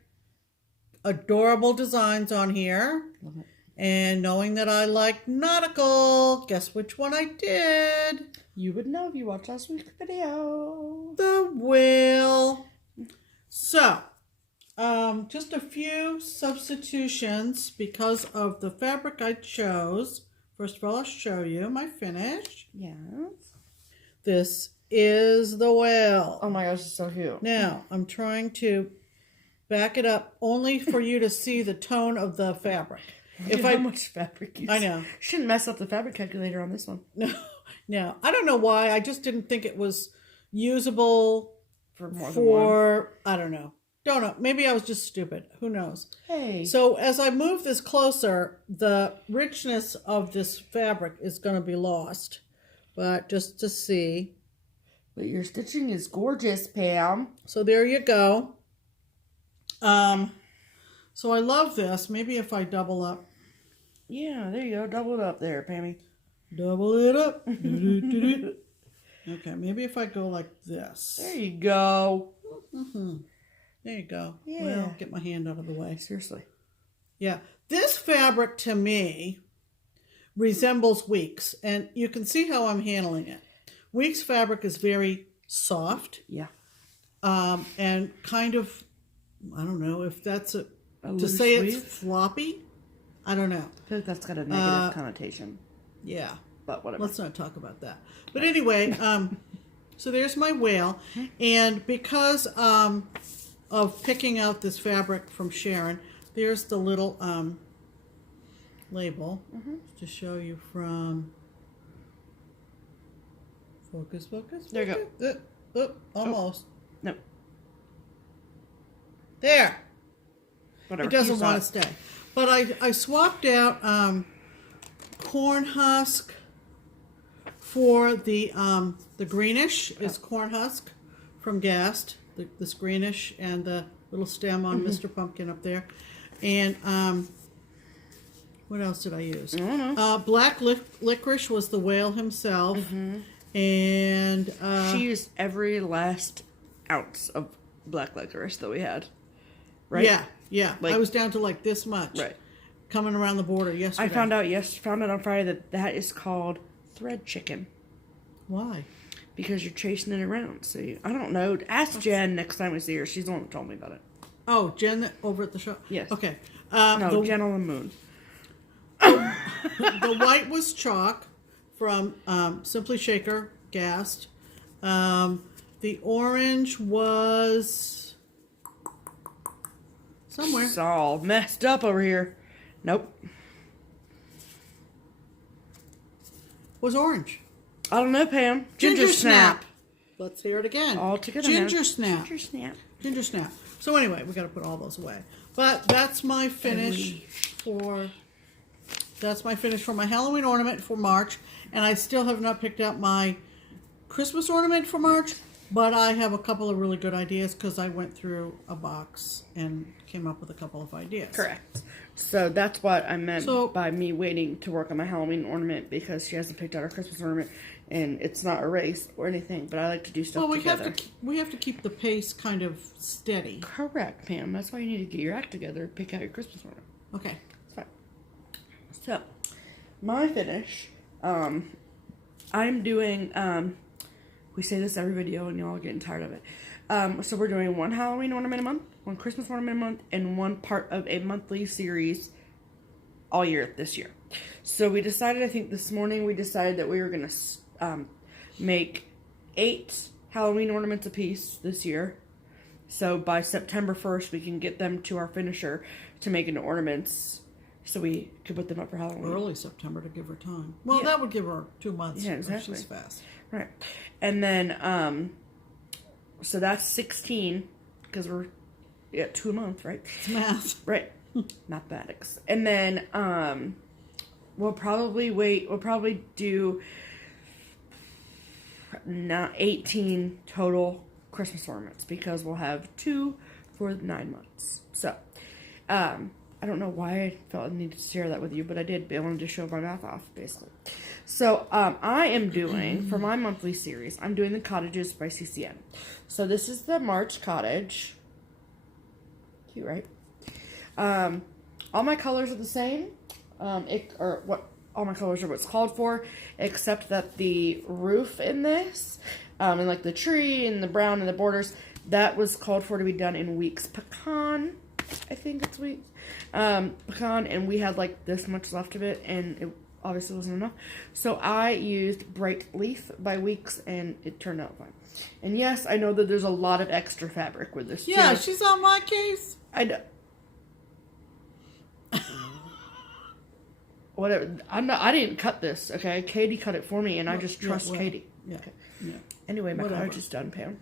adorable designs on here. Love it. And knowing that I like nautical, guess which one I did? You would know if you watched last week's video. The whale. So, just a few substitutions because of the fabric I chose. First of all, I'll show you my finish. Yes. This is the whale. Oh my gosh, it's so cute. Now, I'm trying to back it up only for you to see the tone of the fabric. How much fabric you I know. Shouldn't mess up the fabric calculator on this one. No, I don't know why. I just didn't think it was usable For more than one. I don't know. Don't know. Maybe I was just stupid. Who knows? Hey. So as I move this closer, the richness of this fabric is going to be lost. But just to see. But your stitching is gorgeous, Pam. So there you go. So I love this. Maybe if I double up. Yeah, there you go. Double it up there, Pammy. Double it up. Okay, maybe if I go like this. There you go. Mm-hmm. There you go. Yeah. Well, get my hand out of the way. Seriously. Yeah. This fabric to me resembles Weeks, and you can see how I'm handling it. Weeks fabric is very soft. Yeah. And kind of, I don't know if that's to loose say weave? it's floppy. I don't know. I feel like that's got a negative connotation. Yeah. But whatever. Let's not talk about that. But anyway, so there's my whale. And because of picking out this fabric from Sharon, there's the little label to show you from Focus. There you go. Almost. No. There. Whatever. It doesn't want to stay. But I swapped out corn husk for the greenish is corn husk from Gast. This greenish and the little stem on Mr. Pumpkin up there. And what else did I use? I don't know. Black licorice was the whale himself. And she used every last ounce of black licorice that we had. Right? Yeah. Like, I was down to like this much. Right. Coming Around the border yesterday. I found out on Friday that is called thread chicken. Why? Because you're chasing it around. So I don't know. Ask Jen next time we see her. She's the one that told me about it. Oh, Jen over at the shop? Yes. Okay. No, Jen on the moon. The white was chalk from Simply Shaker Gast. The orange was somewhere. It's all messed up over here. Nope. Was orange. I don't know, Pam. Ginger snap. Let's hear it again. All together. Ginger snap. Ginger snap. Ginger snap. So anyway, we got to put all those away. But that's my finish for. That's my finish for my Halloween ornament for March, and I still have not picked out my Christmas ornament for March. But I have a couple of really good ideas because I went through a box and came up with a couple of ideas. Correct. So that's what I meant by me waiting to work on my Halloween ornament, because she hasn't picked out her Christmas ornament, and it's not erased or anything. But I like to do stuff together. We have to keep the pace kind of steady. Correct, Pam. That's why you need to get your act together and pick out your Christmas ornament. Okay. It's fine. So, my finish. I'm doing. We say this every video, and y'all are getting tired of it. So we're doing one Halloween ornament a month, one Christmas ornament a month, and one part of a monthly series all year this year. So we decided, I think this morning, that we were going to make 8 Halloween ornaments apiece this year. So by September 1st, we can get them to our finisher to make into ornaments, so we could put them up for Halloween. Early September to give her time. Well, that would give her 2 months. Yeah, exactly. She's fast. Right. And then, so that's 16, because we're 2 a month, right? It's math. Right. Mathematics. And then, we'll probably do 18 total Christmas ornaments, because we'll have 2 for 9 months. So, I don't know why I felt I needed to share that with you, but I did. I wanted to show my math off, basically. So, I am doing, for my monthly series, I'm doing the cottages by CCN. So, this is the March cottage. Cute, right? All my colors are the same. All my colors are what's called for, except that the roof in this, and like the tree and the brown and the borders, that was called for to be done in weeks. Pecan, I think it's weeks. Pecan, and we had like this much left of it, and it obviously wasn't enough. So I used Bright Leaf by Weeks, and it turned out fine. And yes, I know that there's a lot of extra fabric with this. Yeah, too. she's on my case. I know. Whatever. I didn't cut this, okay? Katie cut it for me, and I just trust Katie. Yeah. Okay. Yeah. Anyway, my cottage is done, Pam.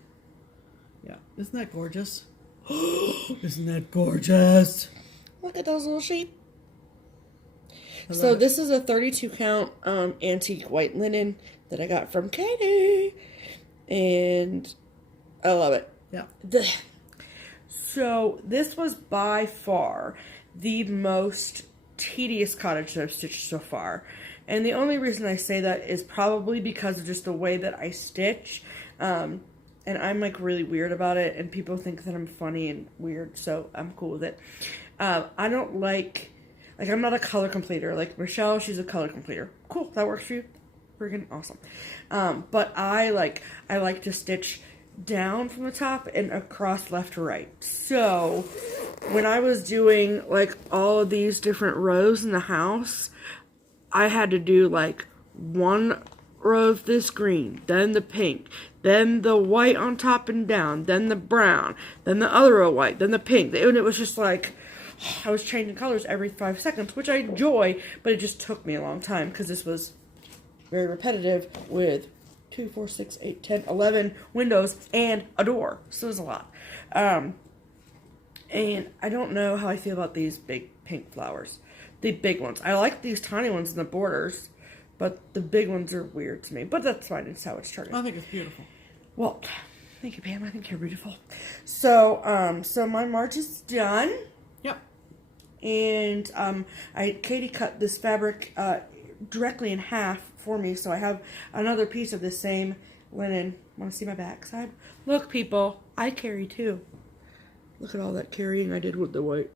Yeah. Isn't that gorgeous? Isn't that gorgeous? Look at those little sheep. So this is a 32 count antique white linen that I got from Katie, and I love it. Yeah. So this was by far the most tedious cottage that I've stitched so far, and the only reason I say that is probably because of just the way that I stitch, and I'm like really weird about it, and people think that I'm funny and weird, so I'm cool with it. I don't like I'm not a color completer. Like Rochelle, she's a color completer. Cool, that works for you. freaking awesome. But I like to stitch down from the top and across left to right. So when I was doing like all of these different rows in the house, I had to do like one row of this green, then the pink, then the white on top and down, then the brown, then the other row white, then the pink. And it was just like I was changing colors every 5 seconds, which I enjoy, but it just took me a long time because this was very repetitive with 2, 4, 6, 8, 10, 11 windows and a door. So it was a lot. And I don't know how I feel about these big pink flowers. The big ones. I like these tiny ones in the borders, but the big ones are weird to me. But that's fine. It's how it's turning. I think it's beautiful. Well, thank you, Pam. I think you're beautiful. So, so my March is done. Yep. And Katie cut this fabric directly in half for me, so I have another piece of the same linen. Want to see my backside? Look, people, I carry too. Look at all that carrying I did with the white.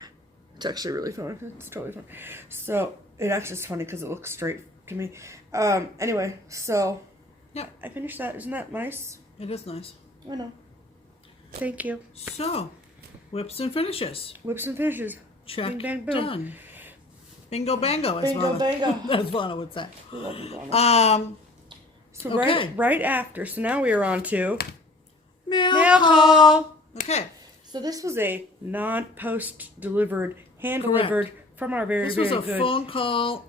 It's actually really fun. It's totally fun. So it actually is funny because it looks straight to me. Anyway, so yeah, I finished that. Isn't that nice? It is nice. I know. Thank you. So, whips and finishes. Whips and finishes. Check. Bing, bang, boom. Done. Bingo bango. Bingo bango. That's what I would say. So okay. right after. So now we are on to Mail call. Okay. So this was a non-post delivered, hand delivered from our very This very was a good phone call.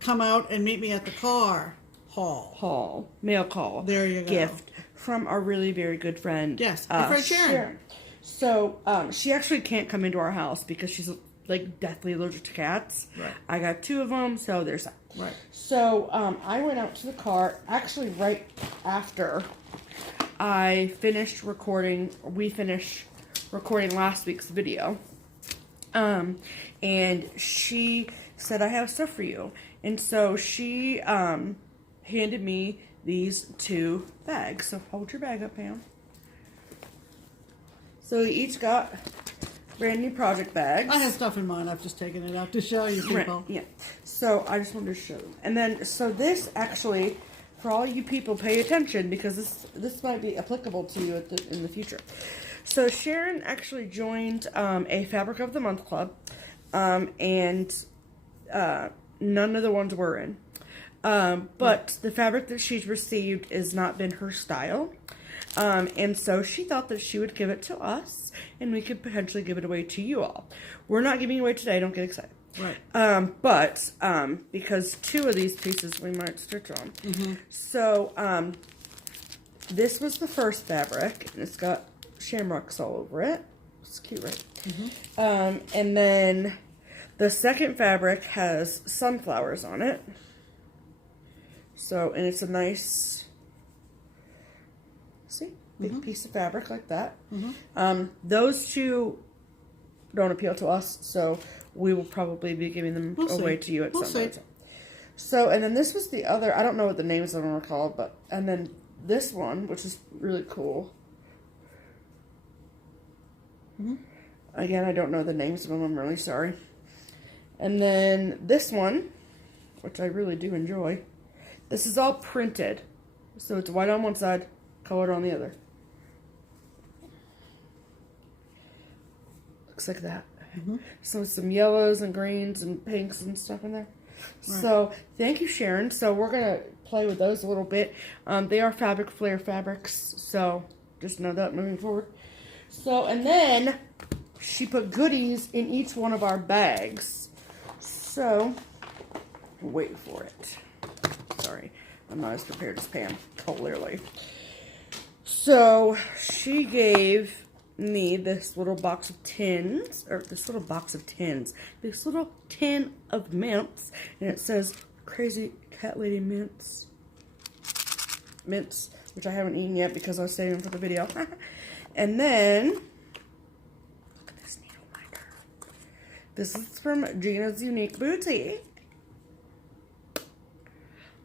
Come out and meet me at the car hall. Mail call. There you go. Gift from our really very good friend. Yes, our friend Sharon. So she actually can't come into our house because she's like deathly allergic to cats. Right. I got 2 of them, so there's that. Right. So I went out to the car actually right after I finished recording. We finished recording last week's video. And she said, I have stuff for you. And so she handed me these 2 bags. So hold your bag up, Pam. So we each got brand new project bags. I have stuff in mine. I've just taken it out to show you people. Right, yeah. So I just wanted to show them. And then, so this actually, for all you people, pay attention because this might be applicable to you in the future. So Sharon actually joined a Fabric of the Month club, and none of the ones we're in. But the fabric that she's received has not been her style. And so she thought that she would give it to us, and we could potentially give it away to you all. We're not giving it away today. Don't get excited. Right. But because 2 of these pieces we might stitch on. Mm-hmm. So this was the first fabric, and it's got shamrocks all over it. It's cute, right? Mm-hmm. And then the second fabric has sunflowers on it. So, and it's a nice, see, big piece of fabric like that. Mm-hmm. Those 2 don't appeal to us, so we will probably be giving them away to you at some point. So, and then this was the other, I don't know what the names of them are called, but, and then this one, which is really cool. Mm-hmm. Again, I don't know the names of them, I'm really sorry. And then this one, which I really do enjoy. This is all printed. So it's white on one side, colored on the other. Looks like that. Mm-hmm. So some yellows and greens and pinks and stuff in there. Right. So thank you, Sharon. So we're going to play with those a little bit. They are Fabric Flare fabrics, so just know that moving forward. So, and then she put goodies in each one of our bags. So, wait for it. Sorry, I'm not as prepared as Pam, clearly. So, she gave me this little box of tins, this little tin of mints, and it says Crazy Cat Lady mints, which I haven't eaten yet because I was saving them for the video. And then, look at this needle minder. This is from Gina's Unique Boutique.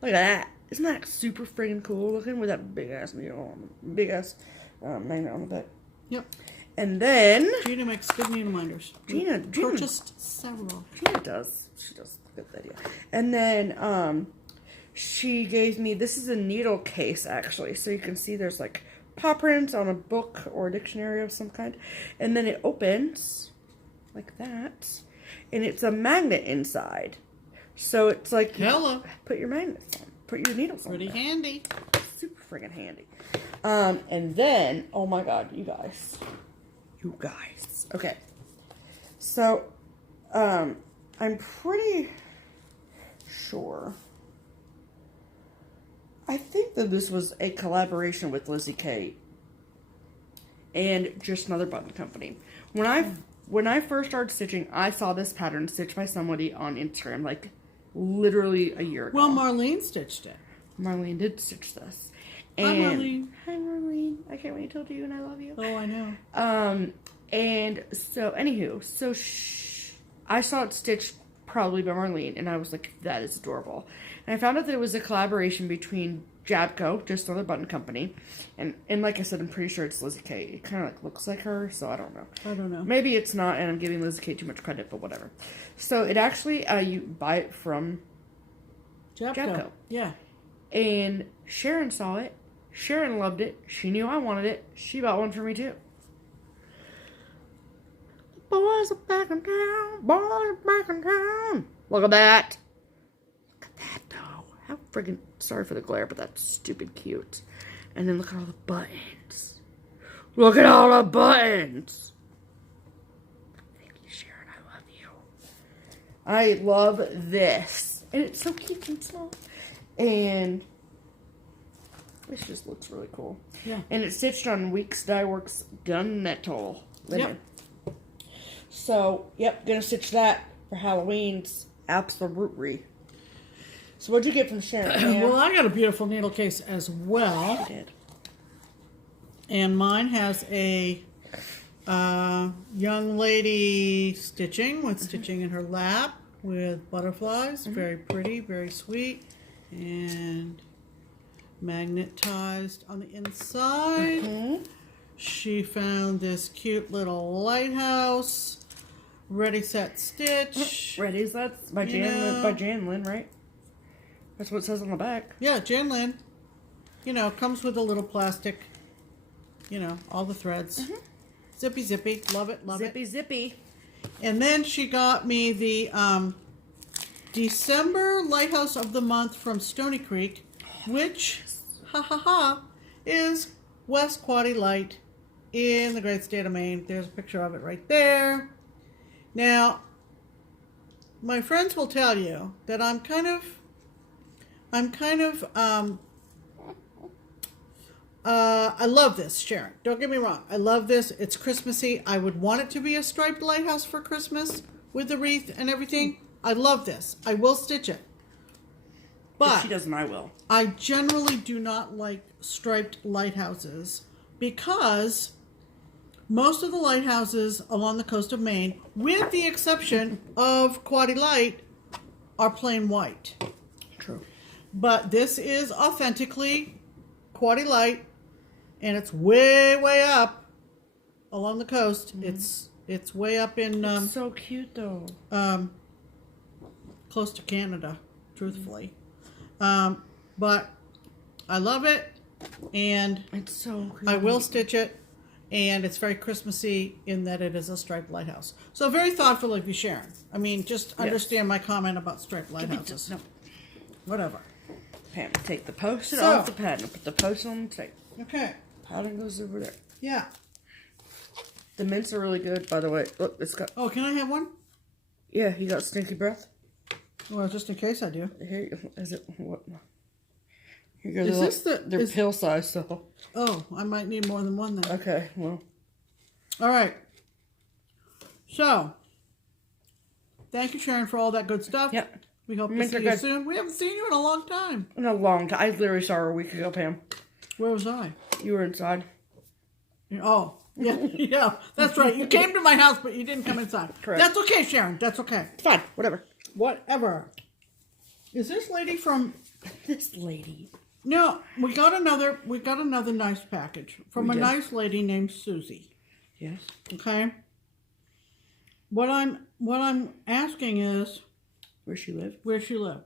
Look at that. Isn't that super friggin' cool looking with that big ass needle on, big ass magnet on the back? Yep. And then Gina makes good needle minders. Gina purchased several. Gina does. She does a good video. And then she gave me, this is a needle case actually, so you can see there's like paw prints on a book or a dictionary of some kind, and then it opens like that, and it's a magnet inside, so it's like put your magnets on, put your needles on. Pretty handy. Super friggin' handy. And then, oh my god, you guys, okay, so I'm pretty sure, I think that this was a collaboration with Lizzie Kate and Just Another Button Company. When I first started stitching, I saw this pattern stitched by somebody on Instagram, like literally a year ago. Well, Marlene stitched it. Marlene did stitch this. Hi, Marlene. Hi, Marlene. I can't wait till you, and I love you. Oh, I know. And so, anywho, so I saw it stitched probably by Marlene, and I was like, that is adorable. And I found out that it was a collaboration between Jabco, Just Another Button Company, and like I said, I'm pretty sure it's Lizzie Kate. It kind of like looks like her, so I don't know. I don't know. Maybe it's not, and I'm giving Lizzie Kate too much credit, but whatever. So it actually, you buy it from Jabco. Yeah. And Sharon saw it. Sharon loved it. She knew I wanted it. She bought one for me too. Boys are back in town. Boys are back in town. Look at that. Look at that though. How friggin', sorry for the glare, but that's stupid cute. And then look at all the buttons. Look at all the buttons. Thank you, Sharon. I love you. I love this. And it's so cute and small. And this just looks really cool. Yeah. And it's stitched on Weeks Dye Works Gunmetal linen. Yep. So, yep, gonna stitch that for Halloween's absolutely. So what'd you get from Sharon? Well, I got a beautiful needle case as well. I did. And mine has a young lady stitching with stitching in her lap with butterflies. Very pretty, very sweet. And magnetized on the inside. She found this cute little lighthouse. Ready, set, stitch. Ready, that's by Jan Lynn, right? That's what it says on the back. Yeah, Jan Lynn. You know, comes with a little plastic. You know, all the threads. Zippy, zippy. Love it, love it. Zippy, zippy. And then she got me the December Lighthouse of the Month from Stony Creek, which, is West Quaddy Light in the great state of Maine. There's a picture of it right there. Now, my friends will tell you that I'm kind of I love this, Sharon. Don't get me wrong. I love this. It's Christmassy. I would want it to be a striped lighthouse for Christmas with the wreath and everything. I love this. I will stitch it. But if she doesn't, I will. I generally do not like striped lighthouses because most of the lighthouses along the coast of Maine, with the exception of Quaddy Light, are plain white. True. But this is authentically Quaddy Light, and it's way, way up along the coast. It's way up in it's so cute though. Close to Canada, truthfully. But I love it, and it's so cute. I will stitch it, and it's very Christmassy in that it is a striped lighthouse. So very thoughtful of you, Sharon. I mean, just understand my comment about striped lighthouses. No. Whatever. Pam, take the post-it off the pattern. Put the post-it on the tape. Okay. Pattern goes over there. Yeah. The mints are really good, by the way. Look, it's got... Oh, can I have one? Yeah, you got stinky breath? Well, just in case I do. Here, is it... What? Here you go. Is this the... They're pill size, so... Oh, I might need more than one then. Okay, well... All right. So, thank you, Sharon, for all that good stuff. Yep. We hope to see you soon. We haven't seen you in a long time. In a long time. I literally saw her a week ago, Pam. Where was I? You were inside. Oh, yeah, yeah, that's right. You came to my house, but you didn't come inside. Correct. That's okay, Sharon. That's okay. It's fine. Whatever. Whatever. Is this lady from... This lady. No, we got another nice package from a nice lady named Susie. Yes. Okay. What I'm asking is... Where she lived? Where she lived.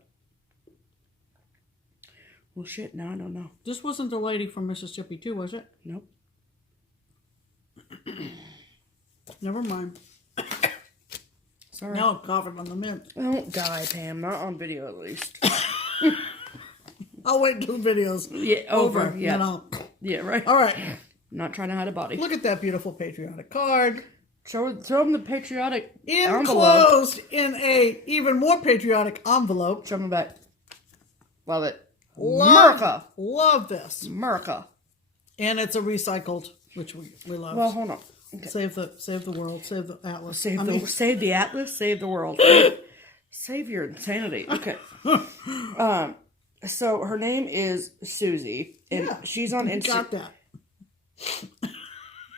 Well, shit, now I don't know. This wasn't the lady from Mississippi, too, was it? Nope. Never mind. Sorry. Now I'm coughing on the mint. Don't die, Pam. Not on video, at least. I'll wait until the video's over. Yeah. Yeah. And I'll... Yeah, right. All right. Not trying to hide a body. Look at that beautiful patriotic card. Throw them the patriotic envelope. Enclosed in a even more patriotic envelope. Show them back. Love it. Love, America. Love this. America. And it's a recycled, which we love. Well, hold on. Okay. Save the world. Save the atlas. Save the atlas. Save the world. Save your insanity. Okay. So her name is Susie, and she's on Instagram. Got that.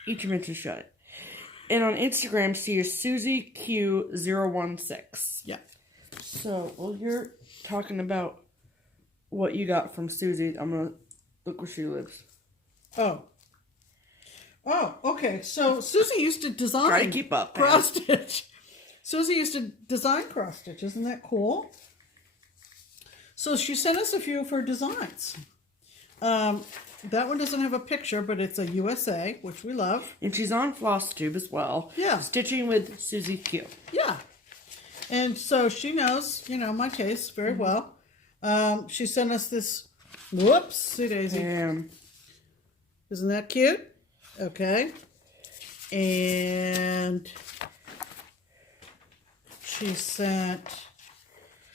Each your mention shut. And on Instagram, she is SusieQ016. Yeah. So, while you're talking about what you got from Susie, I'm going to look where she lives. Oh, okay. So, Susie used to design Try to keep up, cross stitch. Susie used to design cross stitch. Isn't that cool? So, she sent us a few of her designs. That one doesn't have a picture, but it's a USA, which we love. And she's on FlossTube as well. Yeah. Stitching with Susie Q. Yeah. And so she knows, my taste very well. She sent us this, whoopsie daisy. Damn. Isn't that cute? Okay. And she sent,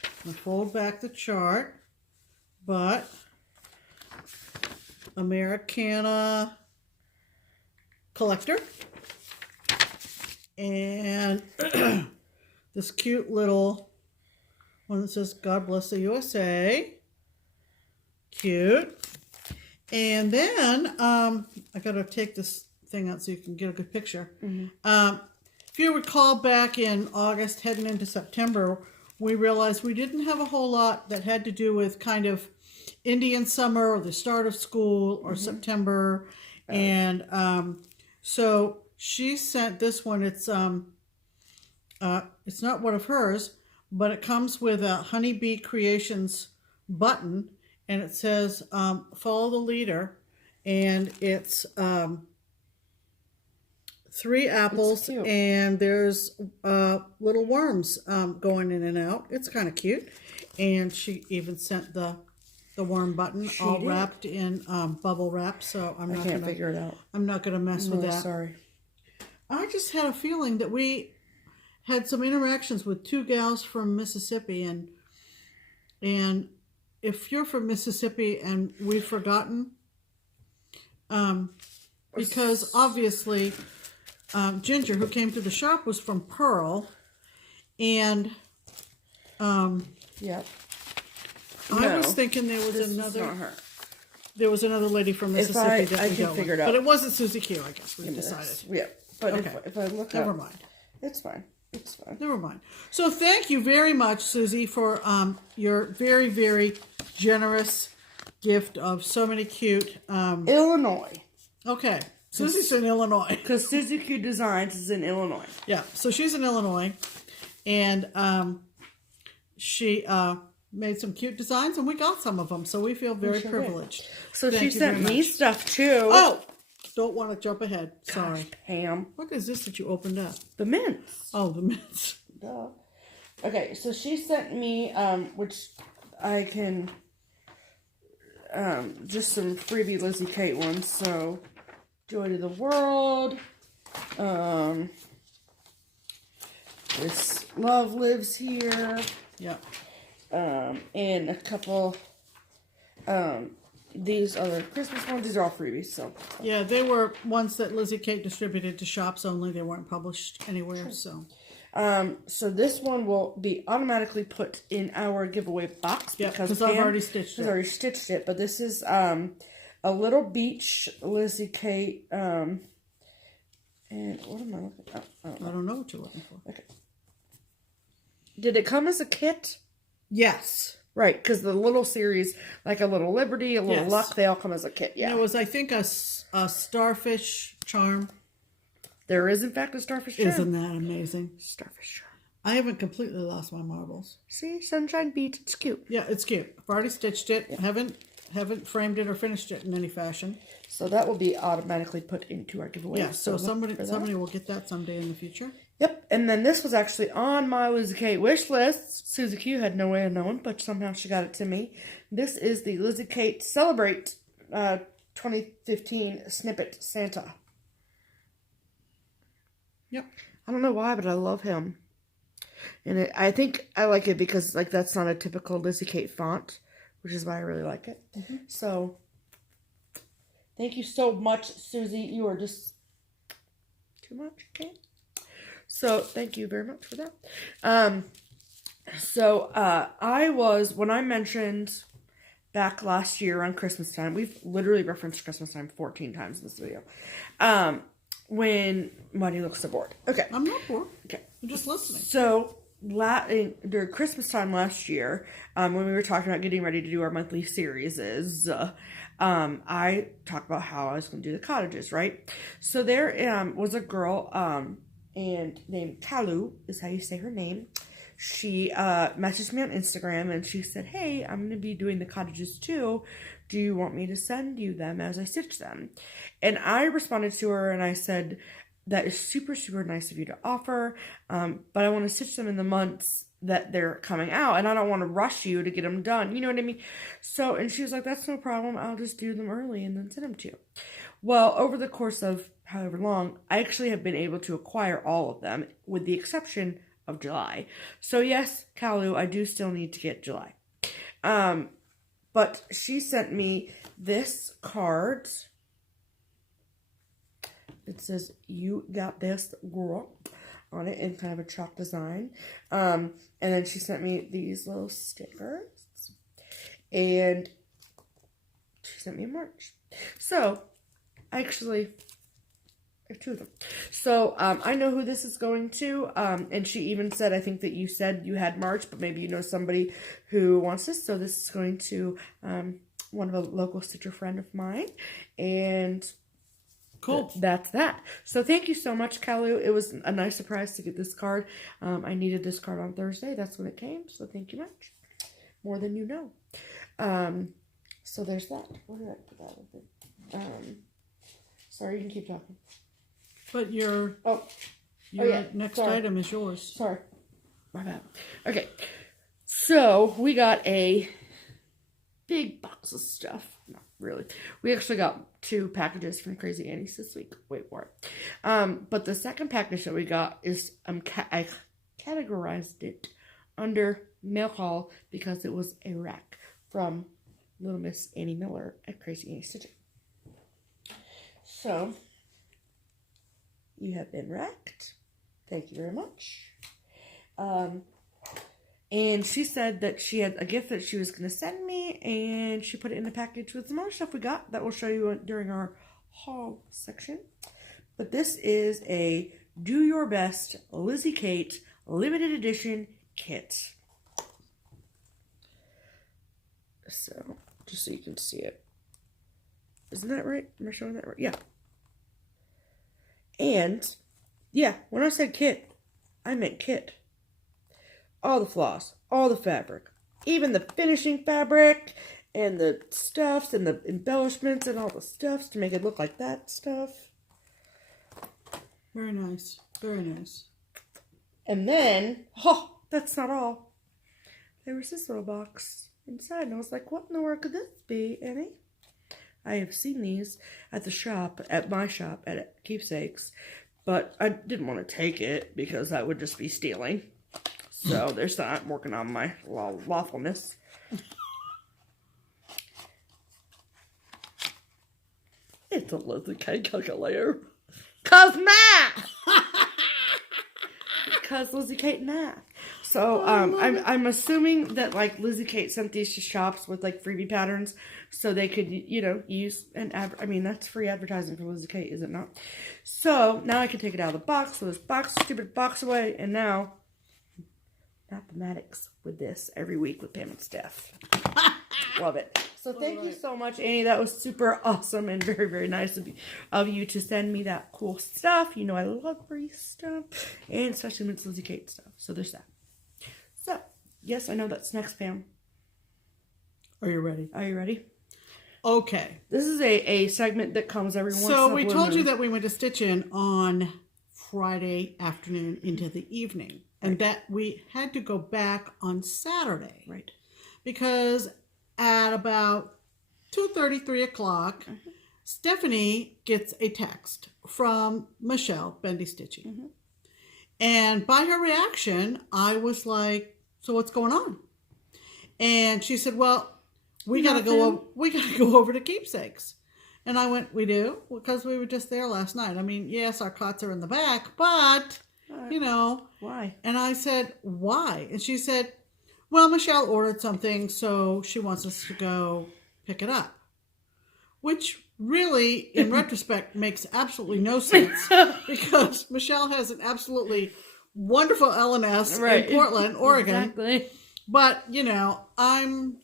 I'm going to fold back the chart, but Americana collector, and this cute little one that says God bless the USA. Cute. And then I gotta take this thing out so you can get a good picture. If you recall, back in August heading into September, we realized we didn't have a whole lot that had to do with kind of Indian summer or the start of school or September. And so she sent this one. It's not one of hers, but it comes with a Honeybee Creations button, and it says follow the leader, and it's 3 apples, and there's little worms going in and out. It's kind of cute. And she even sent the worm button wrapped in bubble wrap, so I can't figure it out. I'm not gonna mess with that. Sorry. I just had a feeling that we had some interactions with 2 gals from Mississippi, and if you're from Mississippi and we've forgotten, because obviously Ginger, who came to the shop, was from Pearl, and Yep. I was thinking there was There was another lady from Mississippi that we dealt with. it out. But it wasn't Susie Q, I guess we decided. Yeah. But Okay. if I look Never up, mind. it's fine. It's fine. Never mind. So thank you very much, Susie, for your very, very generous gift of so many cute... Illinois. Okay. Susie's in Illinois. Because Susie Q Designs is in Illinois. Yeah. So she's in Illinois. And she made some cute designs, and we got some of them. So we feel very privileged. So Thank she you sent very me much. stuff too. Oh! Don't want to jump ahead. Sorry. Gosh, Pam. What is this that you opened up? The mints. Oh, the mints. Duh. Okay, so she sent me, which I can, just some freebie Lizzie Kate ones. So, Joy to the World. This Love Lives Here. Yep. And a couple, these other Christmas ones. These are all freebies, so. Yeah, they were ones that Lizzie Kate distributed to shops only. They weren't published anywhere, so. So this one will be automatically put in our giveaway box because I've already stitched it. I've already stitched it, but this is a little beach Lizzie Kate. And what am I looking at? I don't know what you're looking for. Okay. Did it come as a kit? Yes. Right, because the little series, like a little Liberty, a little Luck, they all come as a kit. Yeah. And it was, I think, a starfish charm. There is, in fact, a starfish charm. Isn't that amazing? Starfish charm. I haven't completely lost my marbles. See? Sunshine Beach. It's cute. Yeah, it's cute. I've already stitched it. Yeah. I haven't Haven't framed it or finished it in any fashion. So that will be automatically put into our giveaway. Yeah, so somebody will get that someday in the future. Yep, and then this was actually on my Lizzie Kate wish list. Susie Q had no way of knowing, but somehow she got it to me. This is the Lizzie Kate Celebrate 2015 Snippet Santa. Yep. I don't know why, but I love him. And I think I like it because like that's not a typical Lizzie Kate font, which is why I really like it. Mm-hmm. So, thank you so much, Susie. You are just too much, okay? So, thank you very much for that. When I mentioned back last year around Christmas time, we've literally referenced Christmas time 14 times in this video. When Money looks so bored. Okay. I'm not bored. Okay. I'm just listening. So, during Christmas time last year, when we were talking about getting ready to do our monthly series, I talked about how I was going to do the cottages, right? So there was a girl, and named Kalu is how you say her name. She messaged me on Instagram and she said, hey, I'm going to be doing the cottages too. Do you want me to send you them as I stitch them? And I responded to her and I said, that is super, super nice of you to offer, but I want to stitch them in the months that they're coming out, and I don't want to rush you to get them done. You know what I mean? So, and she was like, that's no problem. I'll just do them early and then send them to you. Well, over the course of however long, I actually have been able to acquire all of them, with the exception of July. So yes, Kalu, I do still need to get July. But she sent me this card. It says, you got this, girl, on it in kind of a chalk design. And then she sent me these little stickers. And she sent me a March. So, actually, I have two of them. So, I know who this is going to. And she even said, I think that you said you had March, but maybe you know somebody who wants this. So, this is going to one of a local stitcher friend of mine. And cool. That's that. So, thank you so much, Kalu. It was a nice surprise to get this card. I needed this card on Thursday. That's when it came. So, thank you much. More than you know. So, there's that. Where did I put that with it? Sorry, you can keep talking. But your next item is yours. Sorry. My bad. Okay. So, we got a big box of stuff. Not really. We actually got 2 packages from Crazy Annie's this week. Wait for it. But the second package that we got is, I categorized it under mail haul because it was a rack from Little Miss Annie Miller at Crazy Annie Stitching. So, you have been racked. Thank you very much. And she said that she had a gift that she was going to send me, and she put it in the package with some other stuff we got that we'll show you during our haul section. But this is a Do Your Best Lizzie Kate limited edition kit. So, just so you can see it. Isn't that right? Am I showing that right? Yeah. And, yeah, when I said kit, I meant kit. All the floss, all the fabric, even the finishing fabric, and the stuffs, and the embellishments, and all the stuffs to make it look like that stuff. Very nice. Very nice. And then, oh, that's not all. There was this little box inside, and I was like, what in the world could this be, Annie? I have seen these at the shop, at my shop, at Keepsakes, but I didn't want to take it because that would just be stealing. So there's that. I'm working on my lawfulness. It's a Lizzie Kate calculator. Cause math! Because Lizzie Kate math. So I'm assuming that like Lizzie Kate sent these to shops with like freebie patterns so they could, you know, use and that's free advertising for Lizzie Kate, is it not? So now I can take it out of the box, so this stupid box away, and now mathematics with this every week with Pam and Steph. Love it. So thank you so much, Annie. That was super awesome and very, very nice of you to send me that cool stuff. You know I love free stuff, and especially when it's Lizzie Kate stuff. So there's that. So, yes, I know that's next, Pam. Are you ready? Are you ready? Okay. This is a segment that comes every once in a So blue we told you moon. that we went to Stitchin on Friday afternoon into the evening. And that we had to go back on Saturday. Right. Because at about 2:30, 3 o'clock, Stephanie gets a text from Michelle, Bendy Stitching. And by her reaction, I was like, so what's going on? And she said, well, we got to go over to Keepsakes. And I went, we do? Because we were just there last night. I mean, yes, our cots are in the back, but, you know. Why? And I said, why? And she said, well, Michelle ordered something, so she wants us to go pick it up. Which really, in retrospect, makes absolutely no sense. Because Michelle has an absolutely wonderful L&S in Portland, Oregon. Exactly. But, you know, I'm,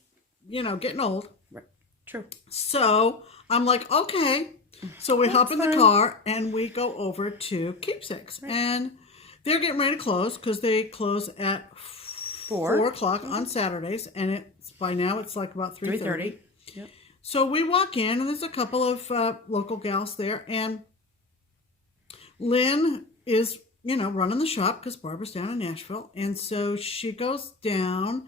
getting old. Right. True. So I'm like, okay. So we hop in the car and we go over to Keepsakes. Right. And they're getting ready to close because they close at 4 o'clock on Saturdays. And by now it's like about 3:30. Yep. So we walk in and there's a couple of local gals there. And Lynn is, running the shop because Barbara's down in Nashville. And so she goes downstairs.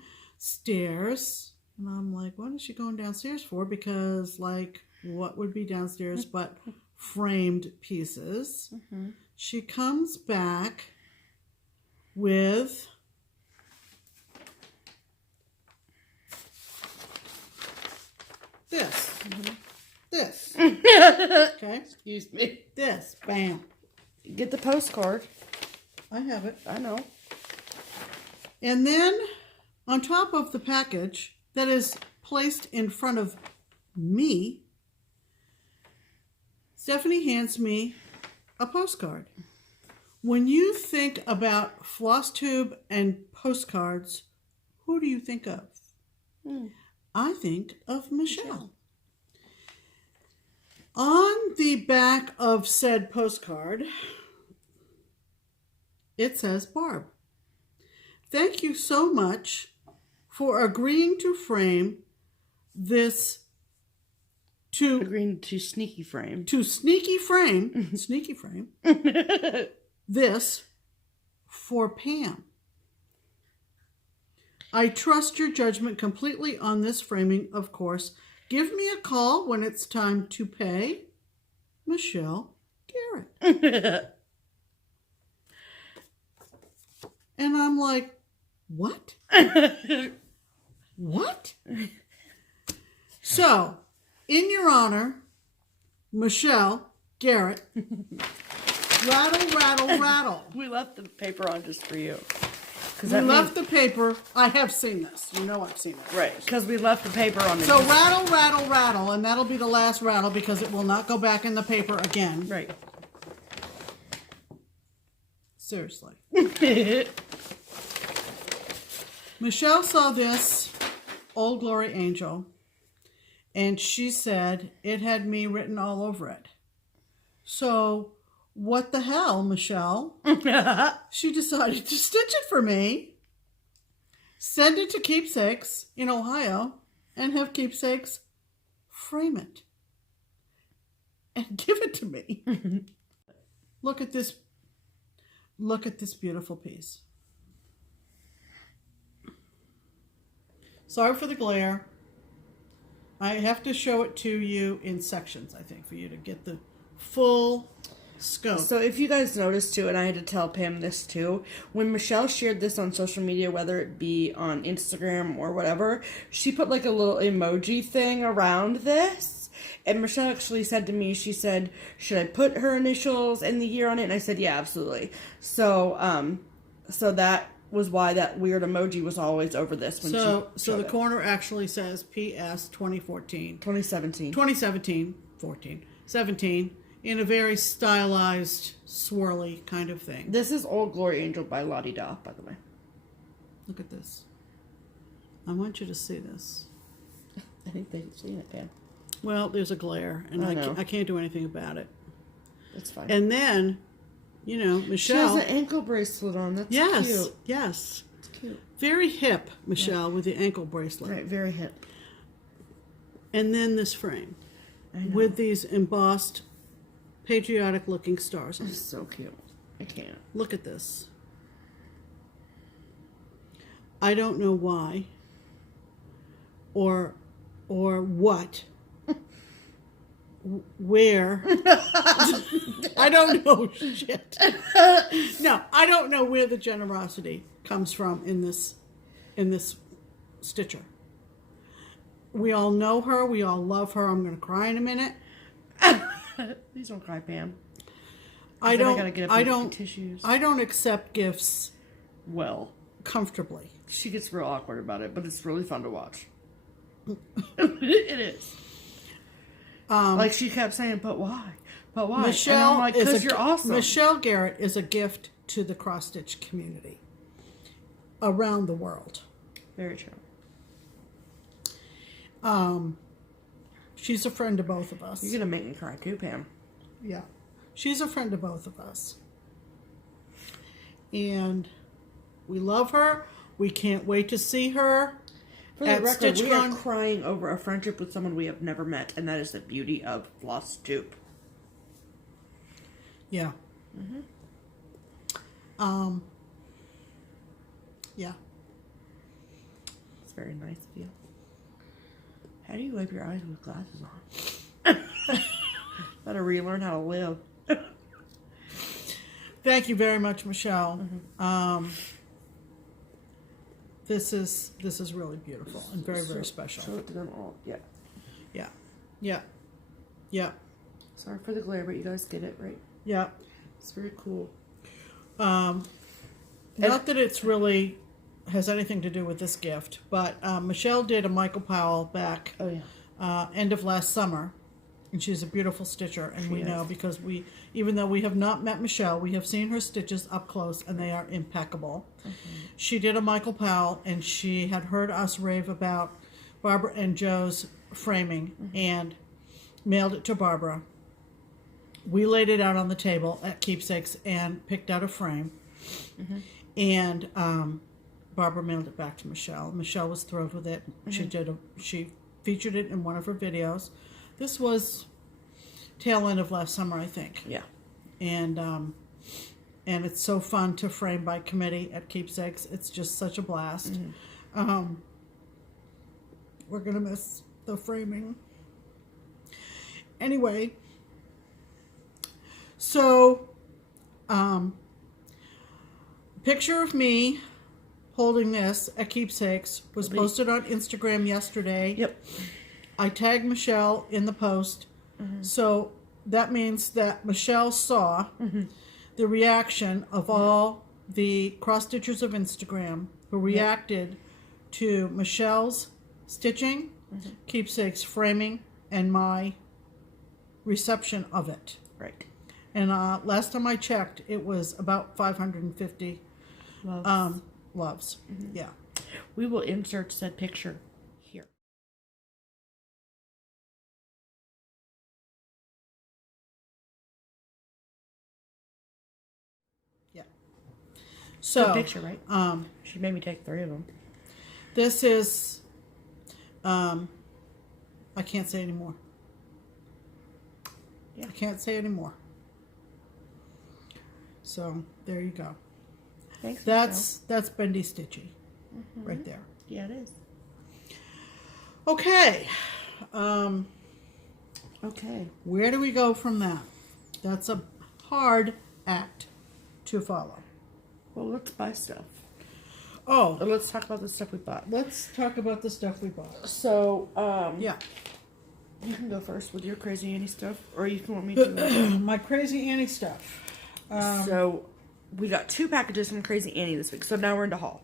And I'm like, what is she going downstairs for? Because, what would be downstairs but framed pieces? She comes back with this. This. Okay? Excuse me. This. Bam. Get the postcard. I have it. I know. And then, on top of the package that is placed in front of me, Stephanie hands me a postcard. When you think about FlossTube and postcards, who do you think of? I think of Michelle. On the back of said postcard, it says, Barb, thank you so much for agreeing to frame this Agreeing to sneaky frame. Sneaky frame this for Pam. I trust your judgment completely on this framing, of course. Give me a call when it's time to pay. Michelle Garrett. And I'm like, what? What? So, in your honor, Michelle Garrett, rattle, rattle, rattle. We left the paper on just for you. We left the paper. I have seen this. You know I've seen it. Right, because we left the paper on the... So rattle, rattle, rattle, and that'll be the last rattle because it will not go back in the paper again. Right. Seriously. Michelle saw this Old Glory Angel, and she said it had me written all over it. So, what the hell, Michelle? She decided to stitch it for me, send it to Keepsakes in Ohio, and have Keepsakes frame it and give it to me. Look at this beautiful piece. Sorry for the glare. I have to show it to you in sections, I think, for you to get the full scope. So if you guys noticed too, and I had to tell Pam this too, when Michelle shared this on social media, whether it be on Instagram or whatever, she put like a little emoji thing around this. And Michelle actually said to me, she said, should I put her initials and the year on it? And I said, yeah, absolutely. So, so that was why that weird emoji was always over this. When so the corner actually says PS 2014. 2017. 17, in a very stylized, swirly kind of thing. This is Old Glory Angel by Lottie Da, by the way. Look at this. I want you to see this. I think they've seen it, Pam. Well, there's a glare, and I can't do anything about it. That's fine. And then, Michelle... She has an ankle bracelet on. That's cute. Yes. It's cute. Very hip, Michelle, with the ankle bracelet. Right, very hip. and then this frame I know. with these embossed, patriotic-looking stars. This is so cute. I can't. Look at this. I don't know why or what. Where. I don't know shit. No, I don't know where the generosity comes from in this stitcher. We all know her. We all love her. I'm going to cry in a minute. Please don't cry, Pam. I don't tissues. I don't accept gifts Well, comfortably. she gets real awkward about it, but it's really fun to watch. It is. Like she kept saying, but why? But why? Michelle, and I'm like, because you're awesome. Michelle Garrett is a gift to the cross stitch community around the world. Very true. She's a friend to both of us. You're gonna make me cry too, Pam. Yeah, she's a friend to both of us, and we love her. We can't wait to see her. For the record, we are StitchCon. crying over a friendship with someone we have never met, and that is the beauty of FlossTube. Yeah. Yeah. It's very nice of you. How do you wipe your eyes with glasses on? Gotta relearn how to live. Thank you very much, Michelle. This is really beautiful and very special. Show it to them all. Yeah. Yeah. Yeah. Yeah. Sorry for the glare, but you guys get it, right? Yeah. It's very cool. Not that it's really has anything to do with this gift, but Michelle did a Michael Powell back end of last summer, and she's a beautiful stitcher, and we know because even though we have not met Michelle, we have seen her stitches up close, and they are impeccable. She did a Michael Powell, and she had heard us rave about Barbara and Joe's framing, and mailed it to Barbara. We laid it out on the table at Keepsakes and picked out a frame, and Barbara mailed it back to Michelle. Michelle was thrilled with it. She featured it in one of her videos. This was tail end of last summer, I think. Yeah. And it's so fun to frame by committee at Keepsakes. It's just such a blast. We're gonna miss the framing. Anyway, so picture of me holding this at Keepsakes was posted on Instagram yesterday. Yep. I tagged Michelle in the post. So that means that Michelle saw the reaction of all the cross-stitchers of Instagram who reacted to Michelle's stitching, Keepsakes framing, and my reception of it. Right. And last time I checked, it was about 550 loves. Yeah. We will insert said picture here. Yeah. So Good picture, right? She made me take 3 of them. this is I can't say anymore. Yeah. I can't say anymore. So there you go. Thanks. That's Bendy Stitchy right there. Yeah, it is. Okay. Okay. Where do we go from that? That's a hard act to follow. Well, let's buy stuff. Oh, Let's talk about the stuff we bought. let's talk about the stuff we bought. So, Yeah. you can go first with your Crazy Annie stuff, or you can want me to. My Crazy Annie stuff. So, we got 2 packages from Crazy Annie this week. So now we're into haul.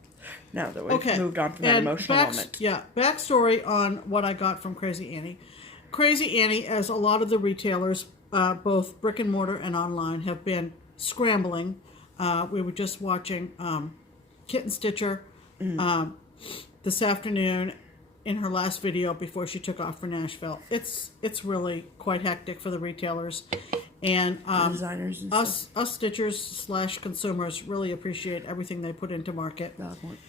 Now that we've moved on from that emotional moment. Yeah, backstory on what I got from Crazy Annie. Crazy Annie, as a lot of the retailers, both brick and mortar and online, have been scrambling. We were just watching Kitten Stitcher this afternoon in her last video before she took off for Nashville. It's really quite hectic for the retailers. And Designers and us stitchers / consumers really appreciate everything they put into market. Valid point.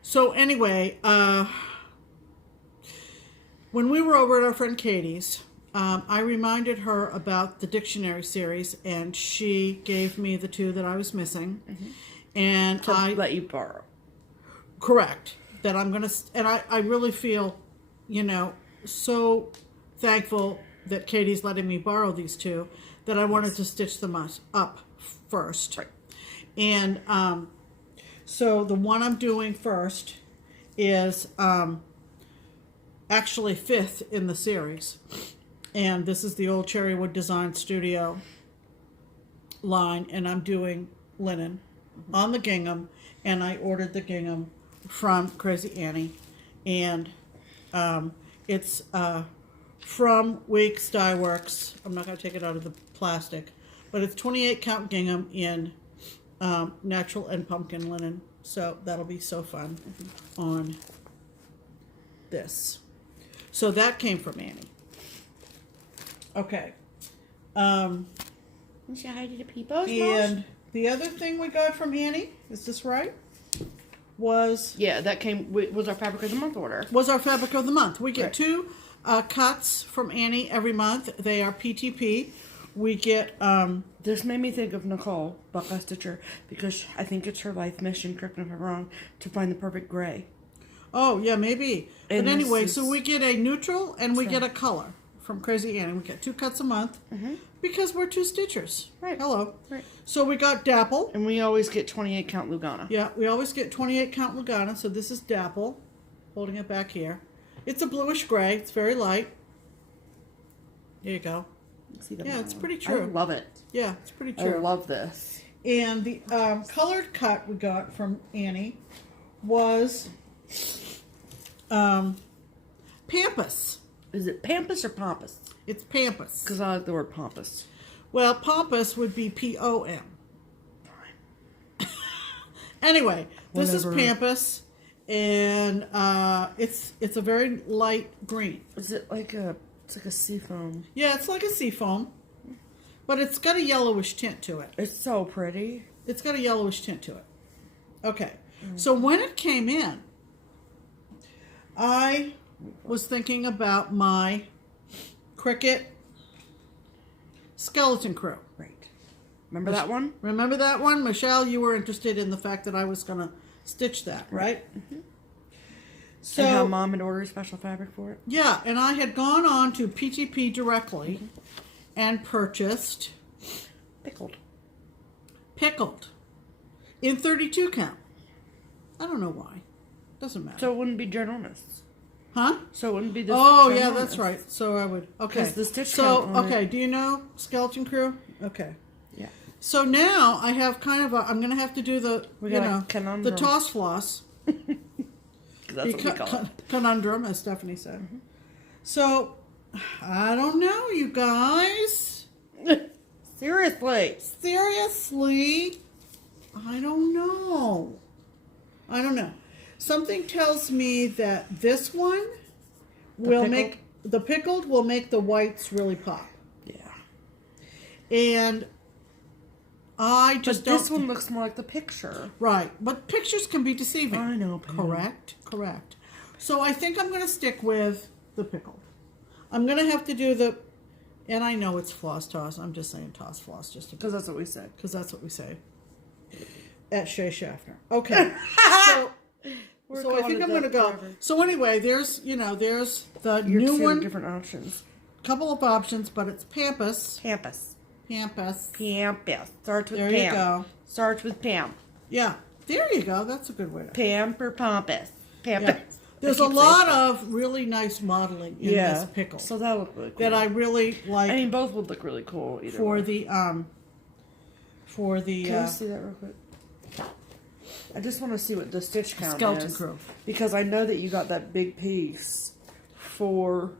So anyway, when we were over at our friend Katie's, I reminded her about the dictionary series, and she gave me the 2 that I was missing. And I let you borrow. Correct. That I'm going to, and I really feel, so thankful that Katie's letting me borrow these 2, that I wanted to stitch them up first. Right. And so the one I'm doing first is actually 5th in the series. And this is the old Cherrywood Design Studio line, and I'm doing linen on the gingham, and I ordered the gingham from Crazy Annie, and it's from Weeks Dye Works. I'm not going to take it out of the plastic, but it's 28 count gingham in natural and pumpkin linen, so that'll be so fun on this. So that came from Annie. Okay. Say hi to the people. And the other thing we got from Annie, is this right? Was our Fabric of the Month order. Was our Fabric of the Month. We get 2 cuts from Annie every month. They are PTP. We get this made me think of Nicole, Buckeye Stitcher, because I think it's her life mission, correct me if I'm wrong, to find the perfect gray. Oh yeah, maybe. And but anyway, so we get a neutral and we get a color from Crazy Annie. We get 2 cuts a month because we're 2 stitchers. Right. Hello. Right. So we got Dapple. And we always get 28 count Lugana. Yeah, we always get 28 count Lugana. So this is Dapple. Holding it back here. It's a bluish gray. It's very light. There you go. See that it's pretty true. I love it. Yeah, it's pretty true. I love this. And the colored cut we got from Annie was Pampas. Is it Pampas or Pompous? It's Pampas. Because I like the word pompous. Well, Pompous would be P-O-M. Anyway, this is Pampas, and it's a very light green. Is it like a seafoam? Yeah, it's like a seafoam, but it's got a yellowish tint to it. It's so pretty. It's got a yellowish tint to it. Okay, so when it came in, I was thinking about my Cricut Skeleton Crew. Right. Remember that one? Remember that one? Michelle, you were interested in the fact that I was going to stitch that, right? Mm-hmm. So, and how Mom had ordered special fabric for it? Yeah, and I had gone on to PTP directly and purchased Pickled in 32 count. I don't know why. Doesn't matter. So it wouldn't be ginormous. Huh? So it wouldn't be this. Oh, ginormous. yeah, that's right. So I would. Okay. The stitch so, count on okay, it. do you know Skeleton Crew? Okay. Yeah. So now I have kind of I'm going to have to do the, the toss floss. That's what we call it. Conundrum, as Stephanie said. So, I don't know, you guys. Seriously, I don't know. Something tells me that this one will make the pickled will make the whites really pop. Yeah. And I just But this one looks more like the picture. Right. But pictures can be deceiving. I know, Pam. Correct. So I think I'm going to stick with the pickled. I'm going to have to do the, and I know it's floss toss. I'm just saying toss floss just because that's what we said. Because that's what we say at Shea Schaffner. Okay. so I think I'm going to go. So anyway, there's the new one. Different options. Couple of options, but it's Pampas. Pampas. There Starts with Pam. you go. Starts with Pam. Yeah. There you go. That's a good way to. Pam for Pompous. Pampas. Yeah. There's a lot of really nice modeling in this pickle. So that would look really cool. That I really like. I mean, both would look really cool either for way. the Can I see that real quick? I just want to see what the stitch count Skeleton is. Crew. Because I know that you got that big piece for...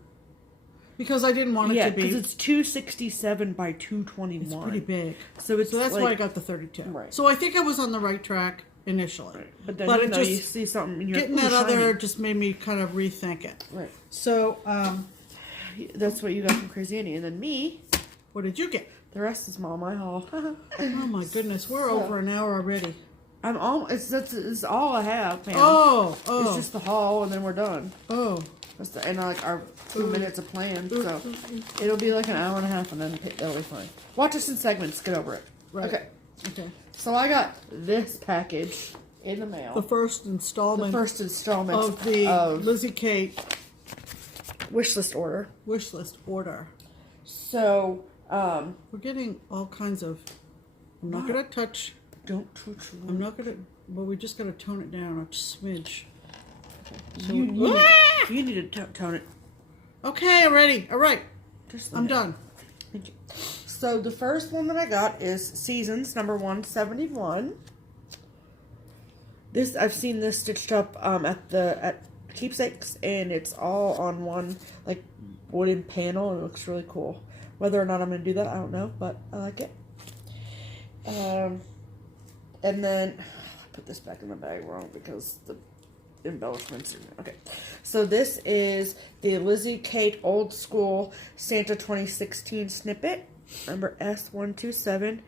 Because I didn't want it to be... Yeah, because it's 267 by 221. It's pretty big. So that's why I got the 32. Right. So I think I was on the right track initially. Right. But then you see something and you're getting that other just made me kind of rethink it. Right. So that's what you got from Crazy Annie. And then me... What did you get? The rest is all my haul. Oh my goodness, we're over an hour already. It's all I have, man. Oh. It's just the haul and then we're done. Oh. And like our 2 minutes of playing, so it'll be like an hour and a half, and then that'll be fine. Watch us in segments. Get over it. Right. Okay. Okay. So I got this package in the mail. The first installment. Of the Lizzie Kate wishlist order. Wishlist order. So we're getting all kinds of. I'm not gonna touch. Don't touch. I'm not gonna. But we just gotta tone it down a smidge. So You need to tone it. Okay, I'm ready. All right. I'm done. Thank you. So the first one that I got is Seasons number 171. This I've seen this stitched up at Keepsakes, and it's all on one like wooden panel, and it looks really cool. Whether or not I'm going to do that, I don't know, but I like it. And then I put this back in the bag wrong because the embellishments are okay. So this is the Lizzie Kate Old School Santa 2016 snippet, number S127,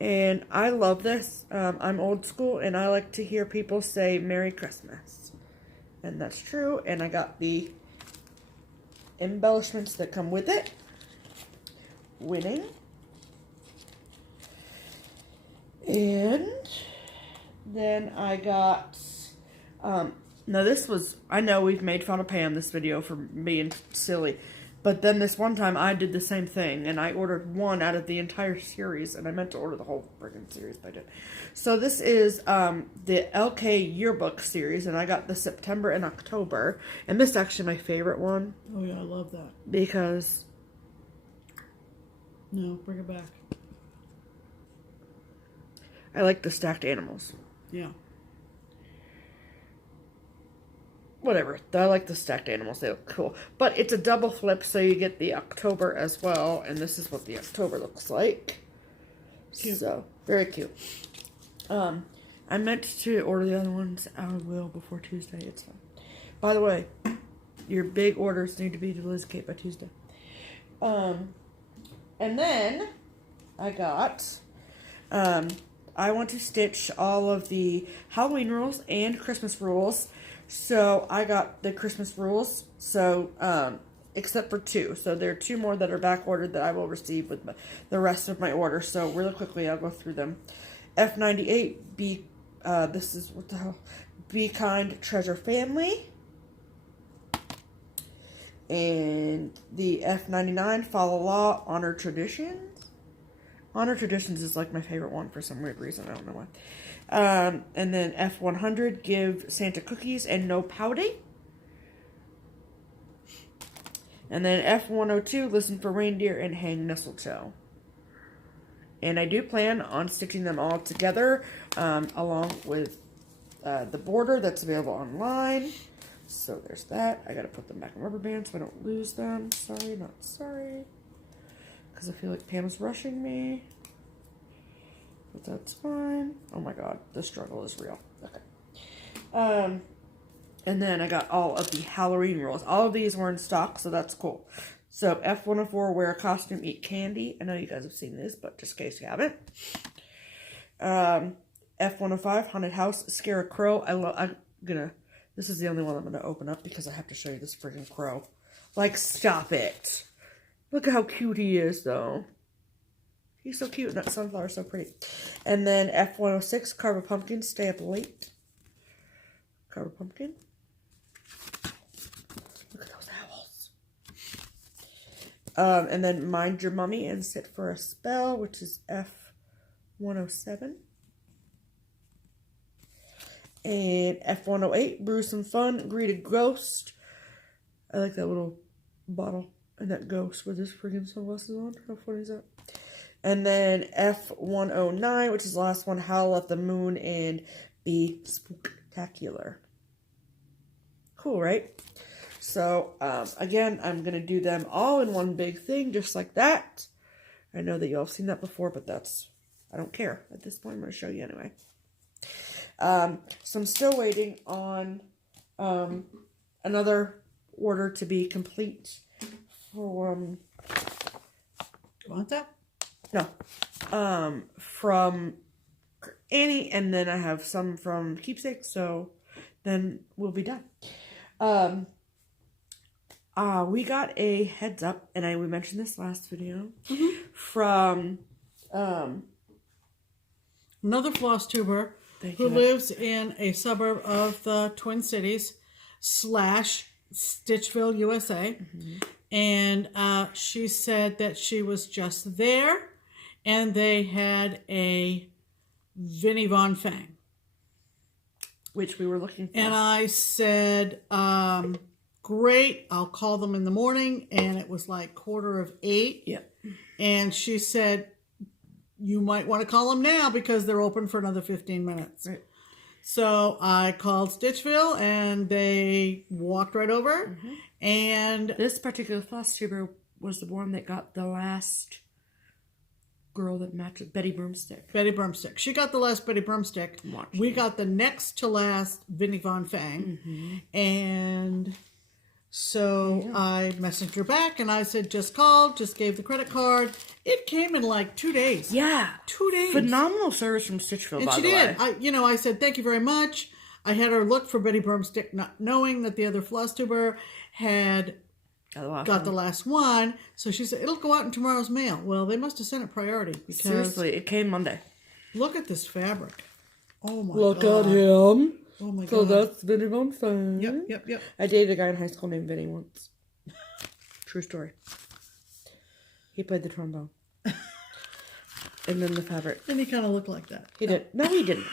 and I love this. I'm old school, and I like to hear people say Merry Christmas, and that's true. And I got the embellishments that come with it. Winning. And then I got, now this was, I know we've made fun of Pam this video for being silly, but then this one time I did the same thing, and I ordered one out of the entire series, and I meant to order the whole friggin' series, but I didn't. So this is the LK Yearbook series, and I got the September and October, and this is actually my favorite one. Oh yeah, I love that. Because... No, bring it back. I like the stacked animals. Yeah. Whatever. I like the stacked animals. They look cool. But it's a double flip, so you get the October as well. And this is what the October looks like. Cute. So, very cute. I meant to order the other ones. I will before Tuesday. It's fine. By the way, your big orders need to be to Lizzie Kate by Tuesday. And then I got... I want to stitch all of the Halloween rules and Christmas rules. So I got the Christmas rules, so except for 2. So there are 2 more that are back ordered that I will receive with the rest of my order. So really quickly, I'll go through them. F98, this is, what the hell? Be Kind, Treasure Family. And the F99, Follow Law, Honor Traditions. Honor Traditions is like my favorite one for some weird reason. I don't know why. And then F100, Give Santa Cookies and No Pouting. And then F102, Listen for Reindeer and Hang Mistletoe. And I do plan on stitching them all together along with the border that's available online. So there's that. I gotta put them back in rubber bands so I don't lose them. Sorry, not sorry. Because I feel like Pam's rushing me. But that's fine. Oh my god, the struggle is real. Okay. And then I got all of the Halloween rules. All of these were in stock, so that's cool. So F104, Wear a Costume, Eat Candy. I know you guys have seen this, but just in case you haven't. F105, Haunted House, Scare a Crow. This is the only one I'm gonna open up because I have to show you this freaking crow. Like, stop it. Look at how cute he is, though. He's so cute, and that sunflower is so pretty. And then F106, Carve a Pumpkin, Stay Up Late. Carve a Pumpkin. Look at those owls. And then Mind Your Mummy and Sit for a Spell, which is F107. And F108, Brew Some Fun, Greet a Ghost. I like that little bottle. And that ghost with his freaking sunglasses on. How funny is that? And then F109, which is the last one, Howl at the Moon and Be Spooktacular. Cool, right? So, again, I'm going to do them all in one big thing, just like that. I know that you all have seen that before, but I don't care. At this point, I'm going to show you anyway. So I'm still waiting on another order to be complete. You want that? No. From Annie, and then I have some from Keepsakes, so then we'll be done. We got a heads up, and we mentioned this last video, from another FlossTuber who lives in a suburb of the Twin Cities / Stitchville, USA. And she said that she was just there, and they had a Vinnie Von Fang. Which we were looking for. And I said, great, I'll call them in the morning. And it was like 7:45. Yep. And she said, you might want to call them now because they're open for another 15 minutes. Right. So I called Stitchville, and they walked right over. And this particular FlossTuber was the one that got the last girl that matched Betty Broomstick. Betty Broomstick. She got the last Betty Broomstick. We got the next to last Vinnie Von Fang. And so I messaged her back, and I said, just called, just gave the credit card. It came in like 2 days. Yeah. 2 days. Phenomenal service from Stitchville, by the way. And she did. I said, thank you very much. I had her look for Betty Broomstick, not knowing that the other FlossTuber had got the last one. So she said, it'll go out in tomorrow's mail. Well, they must have sent it priority. Because seriously, it came Monday. Look at this fabric. Oh, my God. Look at him. Oh, my God. So that's Vinnie Von Fang. Yep. I dated a guy in high school named Vinnie once. True story. He played the trombone. And then the fabric. And he kind of looked like that. He did. No, he didn't.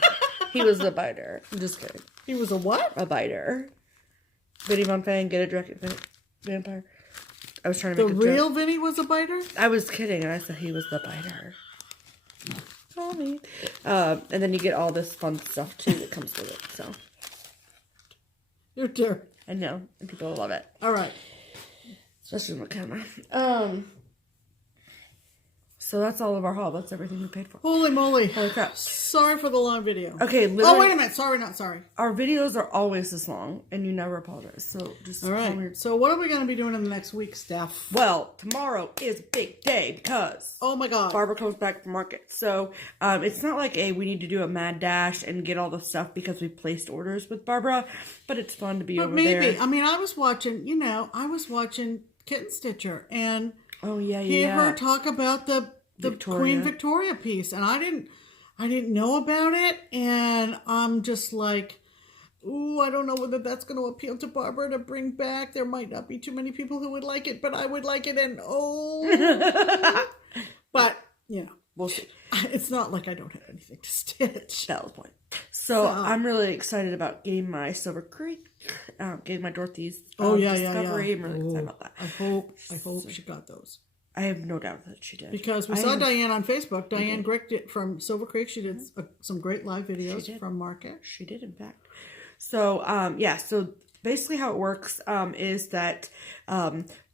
He was a biter. I'm just kidding. He was a what? A biter. Vinnie Von Fang, get a dragon vampire. I was trying to make the real Vinnie was a biter? I was kidding, and I said he was the biter. Call me. And then you get all this fun stuff, too, that comes with it, so. You're terrible. I know, and people love it. All right. Especially on the camera. So that's all of our haul. That's everything we paid for. Holy moly. Holy crap. Sorry for the long video. Okay, oh, wait a minute. Sorry, not sorry. Our videos are always this long, and you never apologize. So just all right. So what are we going to be doing in the next week, Steph? Well, tomorrow is a big day because... oh, my God. Barbara comes back from market. So it's not like we need to do a mad dash and get all the stuff because we placed orders with Barbara, but it's fun to be over there. I mean, I was watching Kitten Stitcher, and hear her talk about the Queen Victoria piece, and I didn't know about it, and I'm just like, ooh, I don't know whether that's going to appeal to Barbara to bring back. There might not be too many people who would like it, but I would like it, and but we'll see. It's not like I don't have anything to stitch. That was the point. So I'm really excited about getting my Silver Creek, getting my Dorothy's Discovery. I'm really excited about that. I hope she got those. I have no doubt that she did. Because we saw Diane on Facebook. Diane Grick from Silver Creek. She did some great live videos from market. She did, in fact. So, so basically how it works is that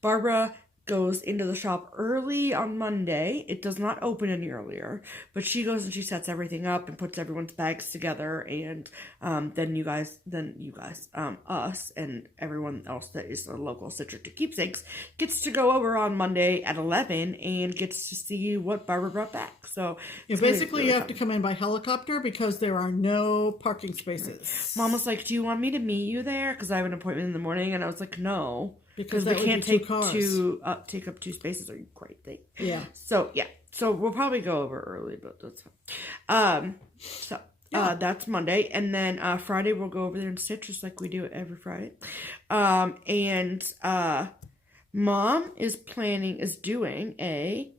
Barbara goes into the shop early on Monday. It does not open any earlier, but she goes and she sets everything up and puts everyone's bags together, and then us and everyone else that is a local Stitcher to Keepsakes gets to go over on Monday at 11 and gets to see what Barbara brought back. So basically you have to come in by helicopter because there are no parking spaces. Mom was like, do you want me to meet you there? Because I have an appointment in the morning, and I was like, no. Because we can't take up 2 spaces. Are you crazy? Yeah. So we'll probably go over early, but that's fine. That's Monday, and then Friday we'll go over there and stitch just like we do it every Friday. Mom is doing a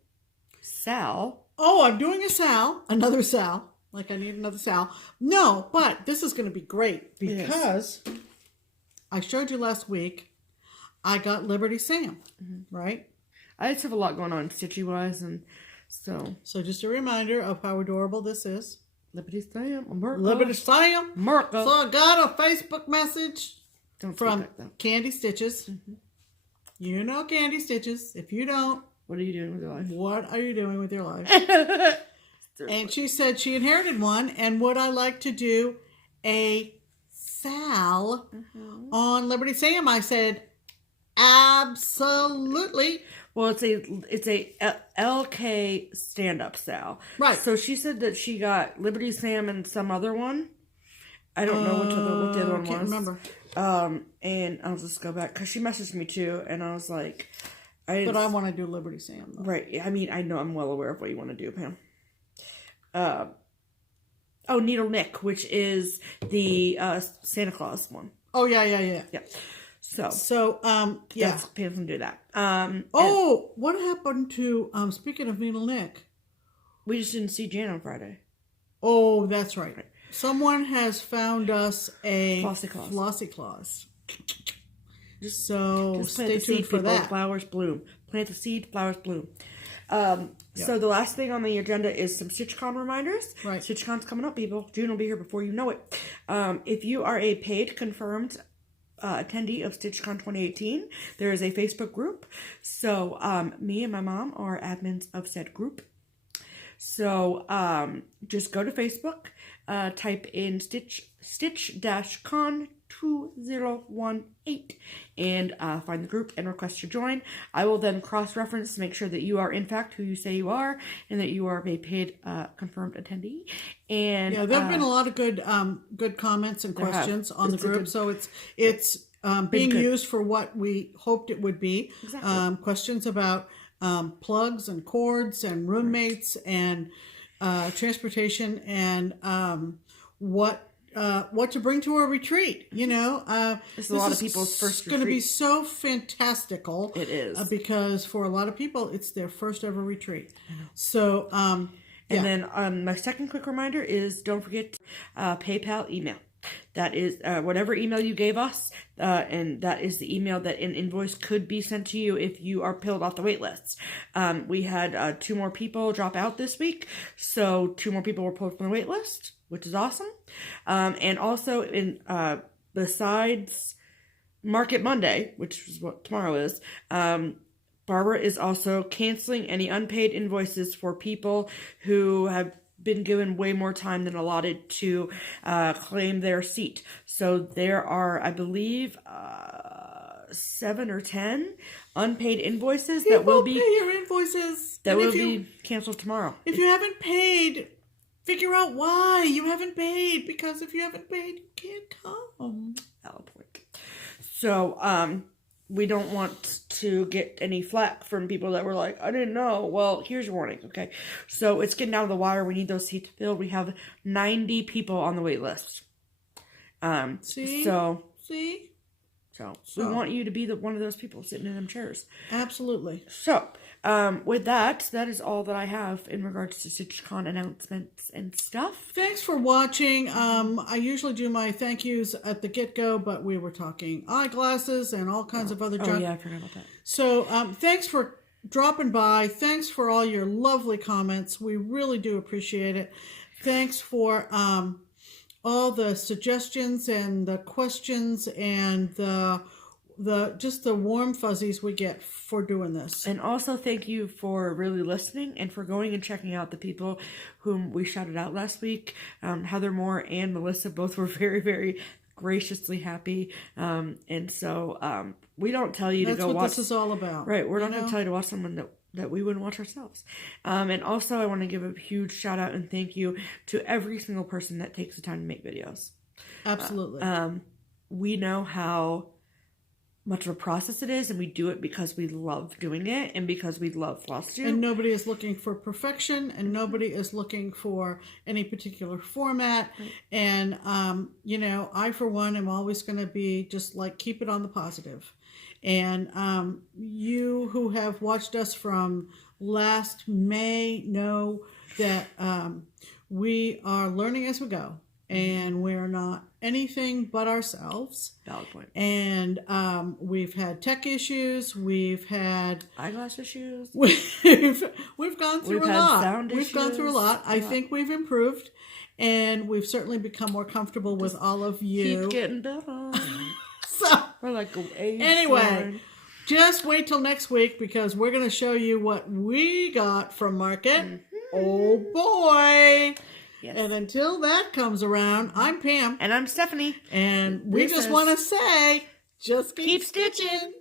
Sal. Oh, I'm doing a Sal, another Sal. Like I need another Sal. No, but this is going to be great because I showed you last week. I got Liberty Sam, right? I just have a lot going on stitchy-wise, and so just a reminder of how adorable this is. Liberty Sam, America. Liberty Sam, America. So I got a Facebook message from Candy Stitches. You know Candy Stitches. If you don't, what are you doing with your life? What are you doing with your life? And she said she inherited one, and would I like to do a Sal on Liberty Sam? I said, absolutely. Well, it's a LK stand-up Sal. Right. So she said that she got Liberty Sam and some other one. I don't know what the other one was. Can't remember. And I'll just go back because she messaged me too, and I was like, but I want to do Liberty Sam, though. Right. I mean, I know I'm well aware of what you want to do, Pam. Needle Nick, which is the Santa Claus one. Oh, yeah. Yeah. So yeah. Pam's gonna do that. What happened to, speaking of Needle Nick? We just didn't see Jan on Friday. Oh, that's right. Someone has found us a Flossy Claus. Just stay tuned for that. Flowers bloom. Plant the seed, flowers bloom. So the last thing on the agenda is some StitchCon reminders. Right. StitchCon's coming up, people. June will be here before you know it. If you are a paid, confirmed attendee of StitchCon 2018, there is a Facebook group. So me and my mom are admins of said group. So just go to Facebook, type in Stitch-Con 2018 and find the group and request to join. I will then cross-reference to make sure that you are in fact who you say you are and that you are a paid confirmed attendee. And there have been a lot of good comments and questions on the group, so it's being used for what we hoped it would be. Exactly. Questions about plugs and cords and roommates and transportation and what to bring to a retreat. You know, this is a lot of people's first retreat. It's going to be so fantastical. It is because for a lot of people, it's their first ever retreat. So, and then my second quick reminder is don't forget PayPal email. That is whatever email you gave us, and that is the email that an invoice could be sent to you if you are peeled off the wait lists. We had 2 more people drop out this week, so 2 more people were pulled from the wait list, which is awesome. And also, besides Market Monday, which is what tomorrow is, Barbara is also canceling any unpaid invoices for people who have been given way more time than allotted to claim their seat. So there are, I believe, 7 or 10 unpaid invoices that will be pay your invoices. That will be canceled tomorrow. If you haven't paid, figure out why you haven't paid, because if you haven't paid, you can't come. Valid point. So we don't want to get any flack from people that were like, I didn't know. Well, here's your warning, okay? So it's getting down to the wire. We need those seats filled. We have 90 people on the wait list. See? So we want you to be one of those people sitting in them chairs. Absolutely. So, with that is all that I have in regards to StitchCon announcements and stuff. Thanks for watching. I usually do my thank yous at the get-go, but we were talking eyeglasses and all kinds of other junk. Oh, yeah, I forgot about that. So, thanks for dropping by. Thanks for all your lovely comments. We really do appreciate it. Thanks for all the suggestions and the questions and the warm fuzzies we get for doing this. And also thank you for really listening and for going and checking out the people whom we shouted out last week. Heather Moore and Melissa both were very, very graciously happy. And so we don't tell you to go watch. That's what this is all about. Right. We're not going to tell you to watch someone that we wouldn't watch ourselves. And also I want to give a huge shout out and thank you to every single person that takes the time to make videos. Absolutely. We know how much of a process it is, and we do it because we love doing it and because we love FlossTube. And nobody is looking for perfection, and nobody is looking for any particular format. Right. And, I, for one, am always going to be just like, keep it on the positive. And you who have watched us from last May know that we are learning as we go. And we're not anything but ourselves. Valid point. And we've had tech issues. We've had eyeglass issues. We've gone through a lot. Sound issues. We've gone through a lot. I think we've improved, and we've certainly become more comfortable with all of you. Keep getting better. So we're like anyway, just wait till next week because we're going to show you what we got from Market. Mm-hmm. Oh boy. Yes. And until that comes around, I'm Pam. And I'm Stephanie. And we just want to say, just keep stitching.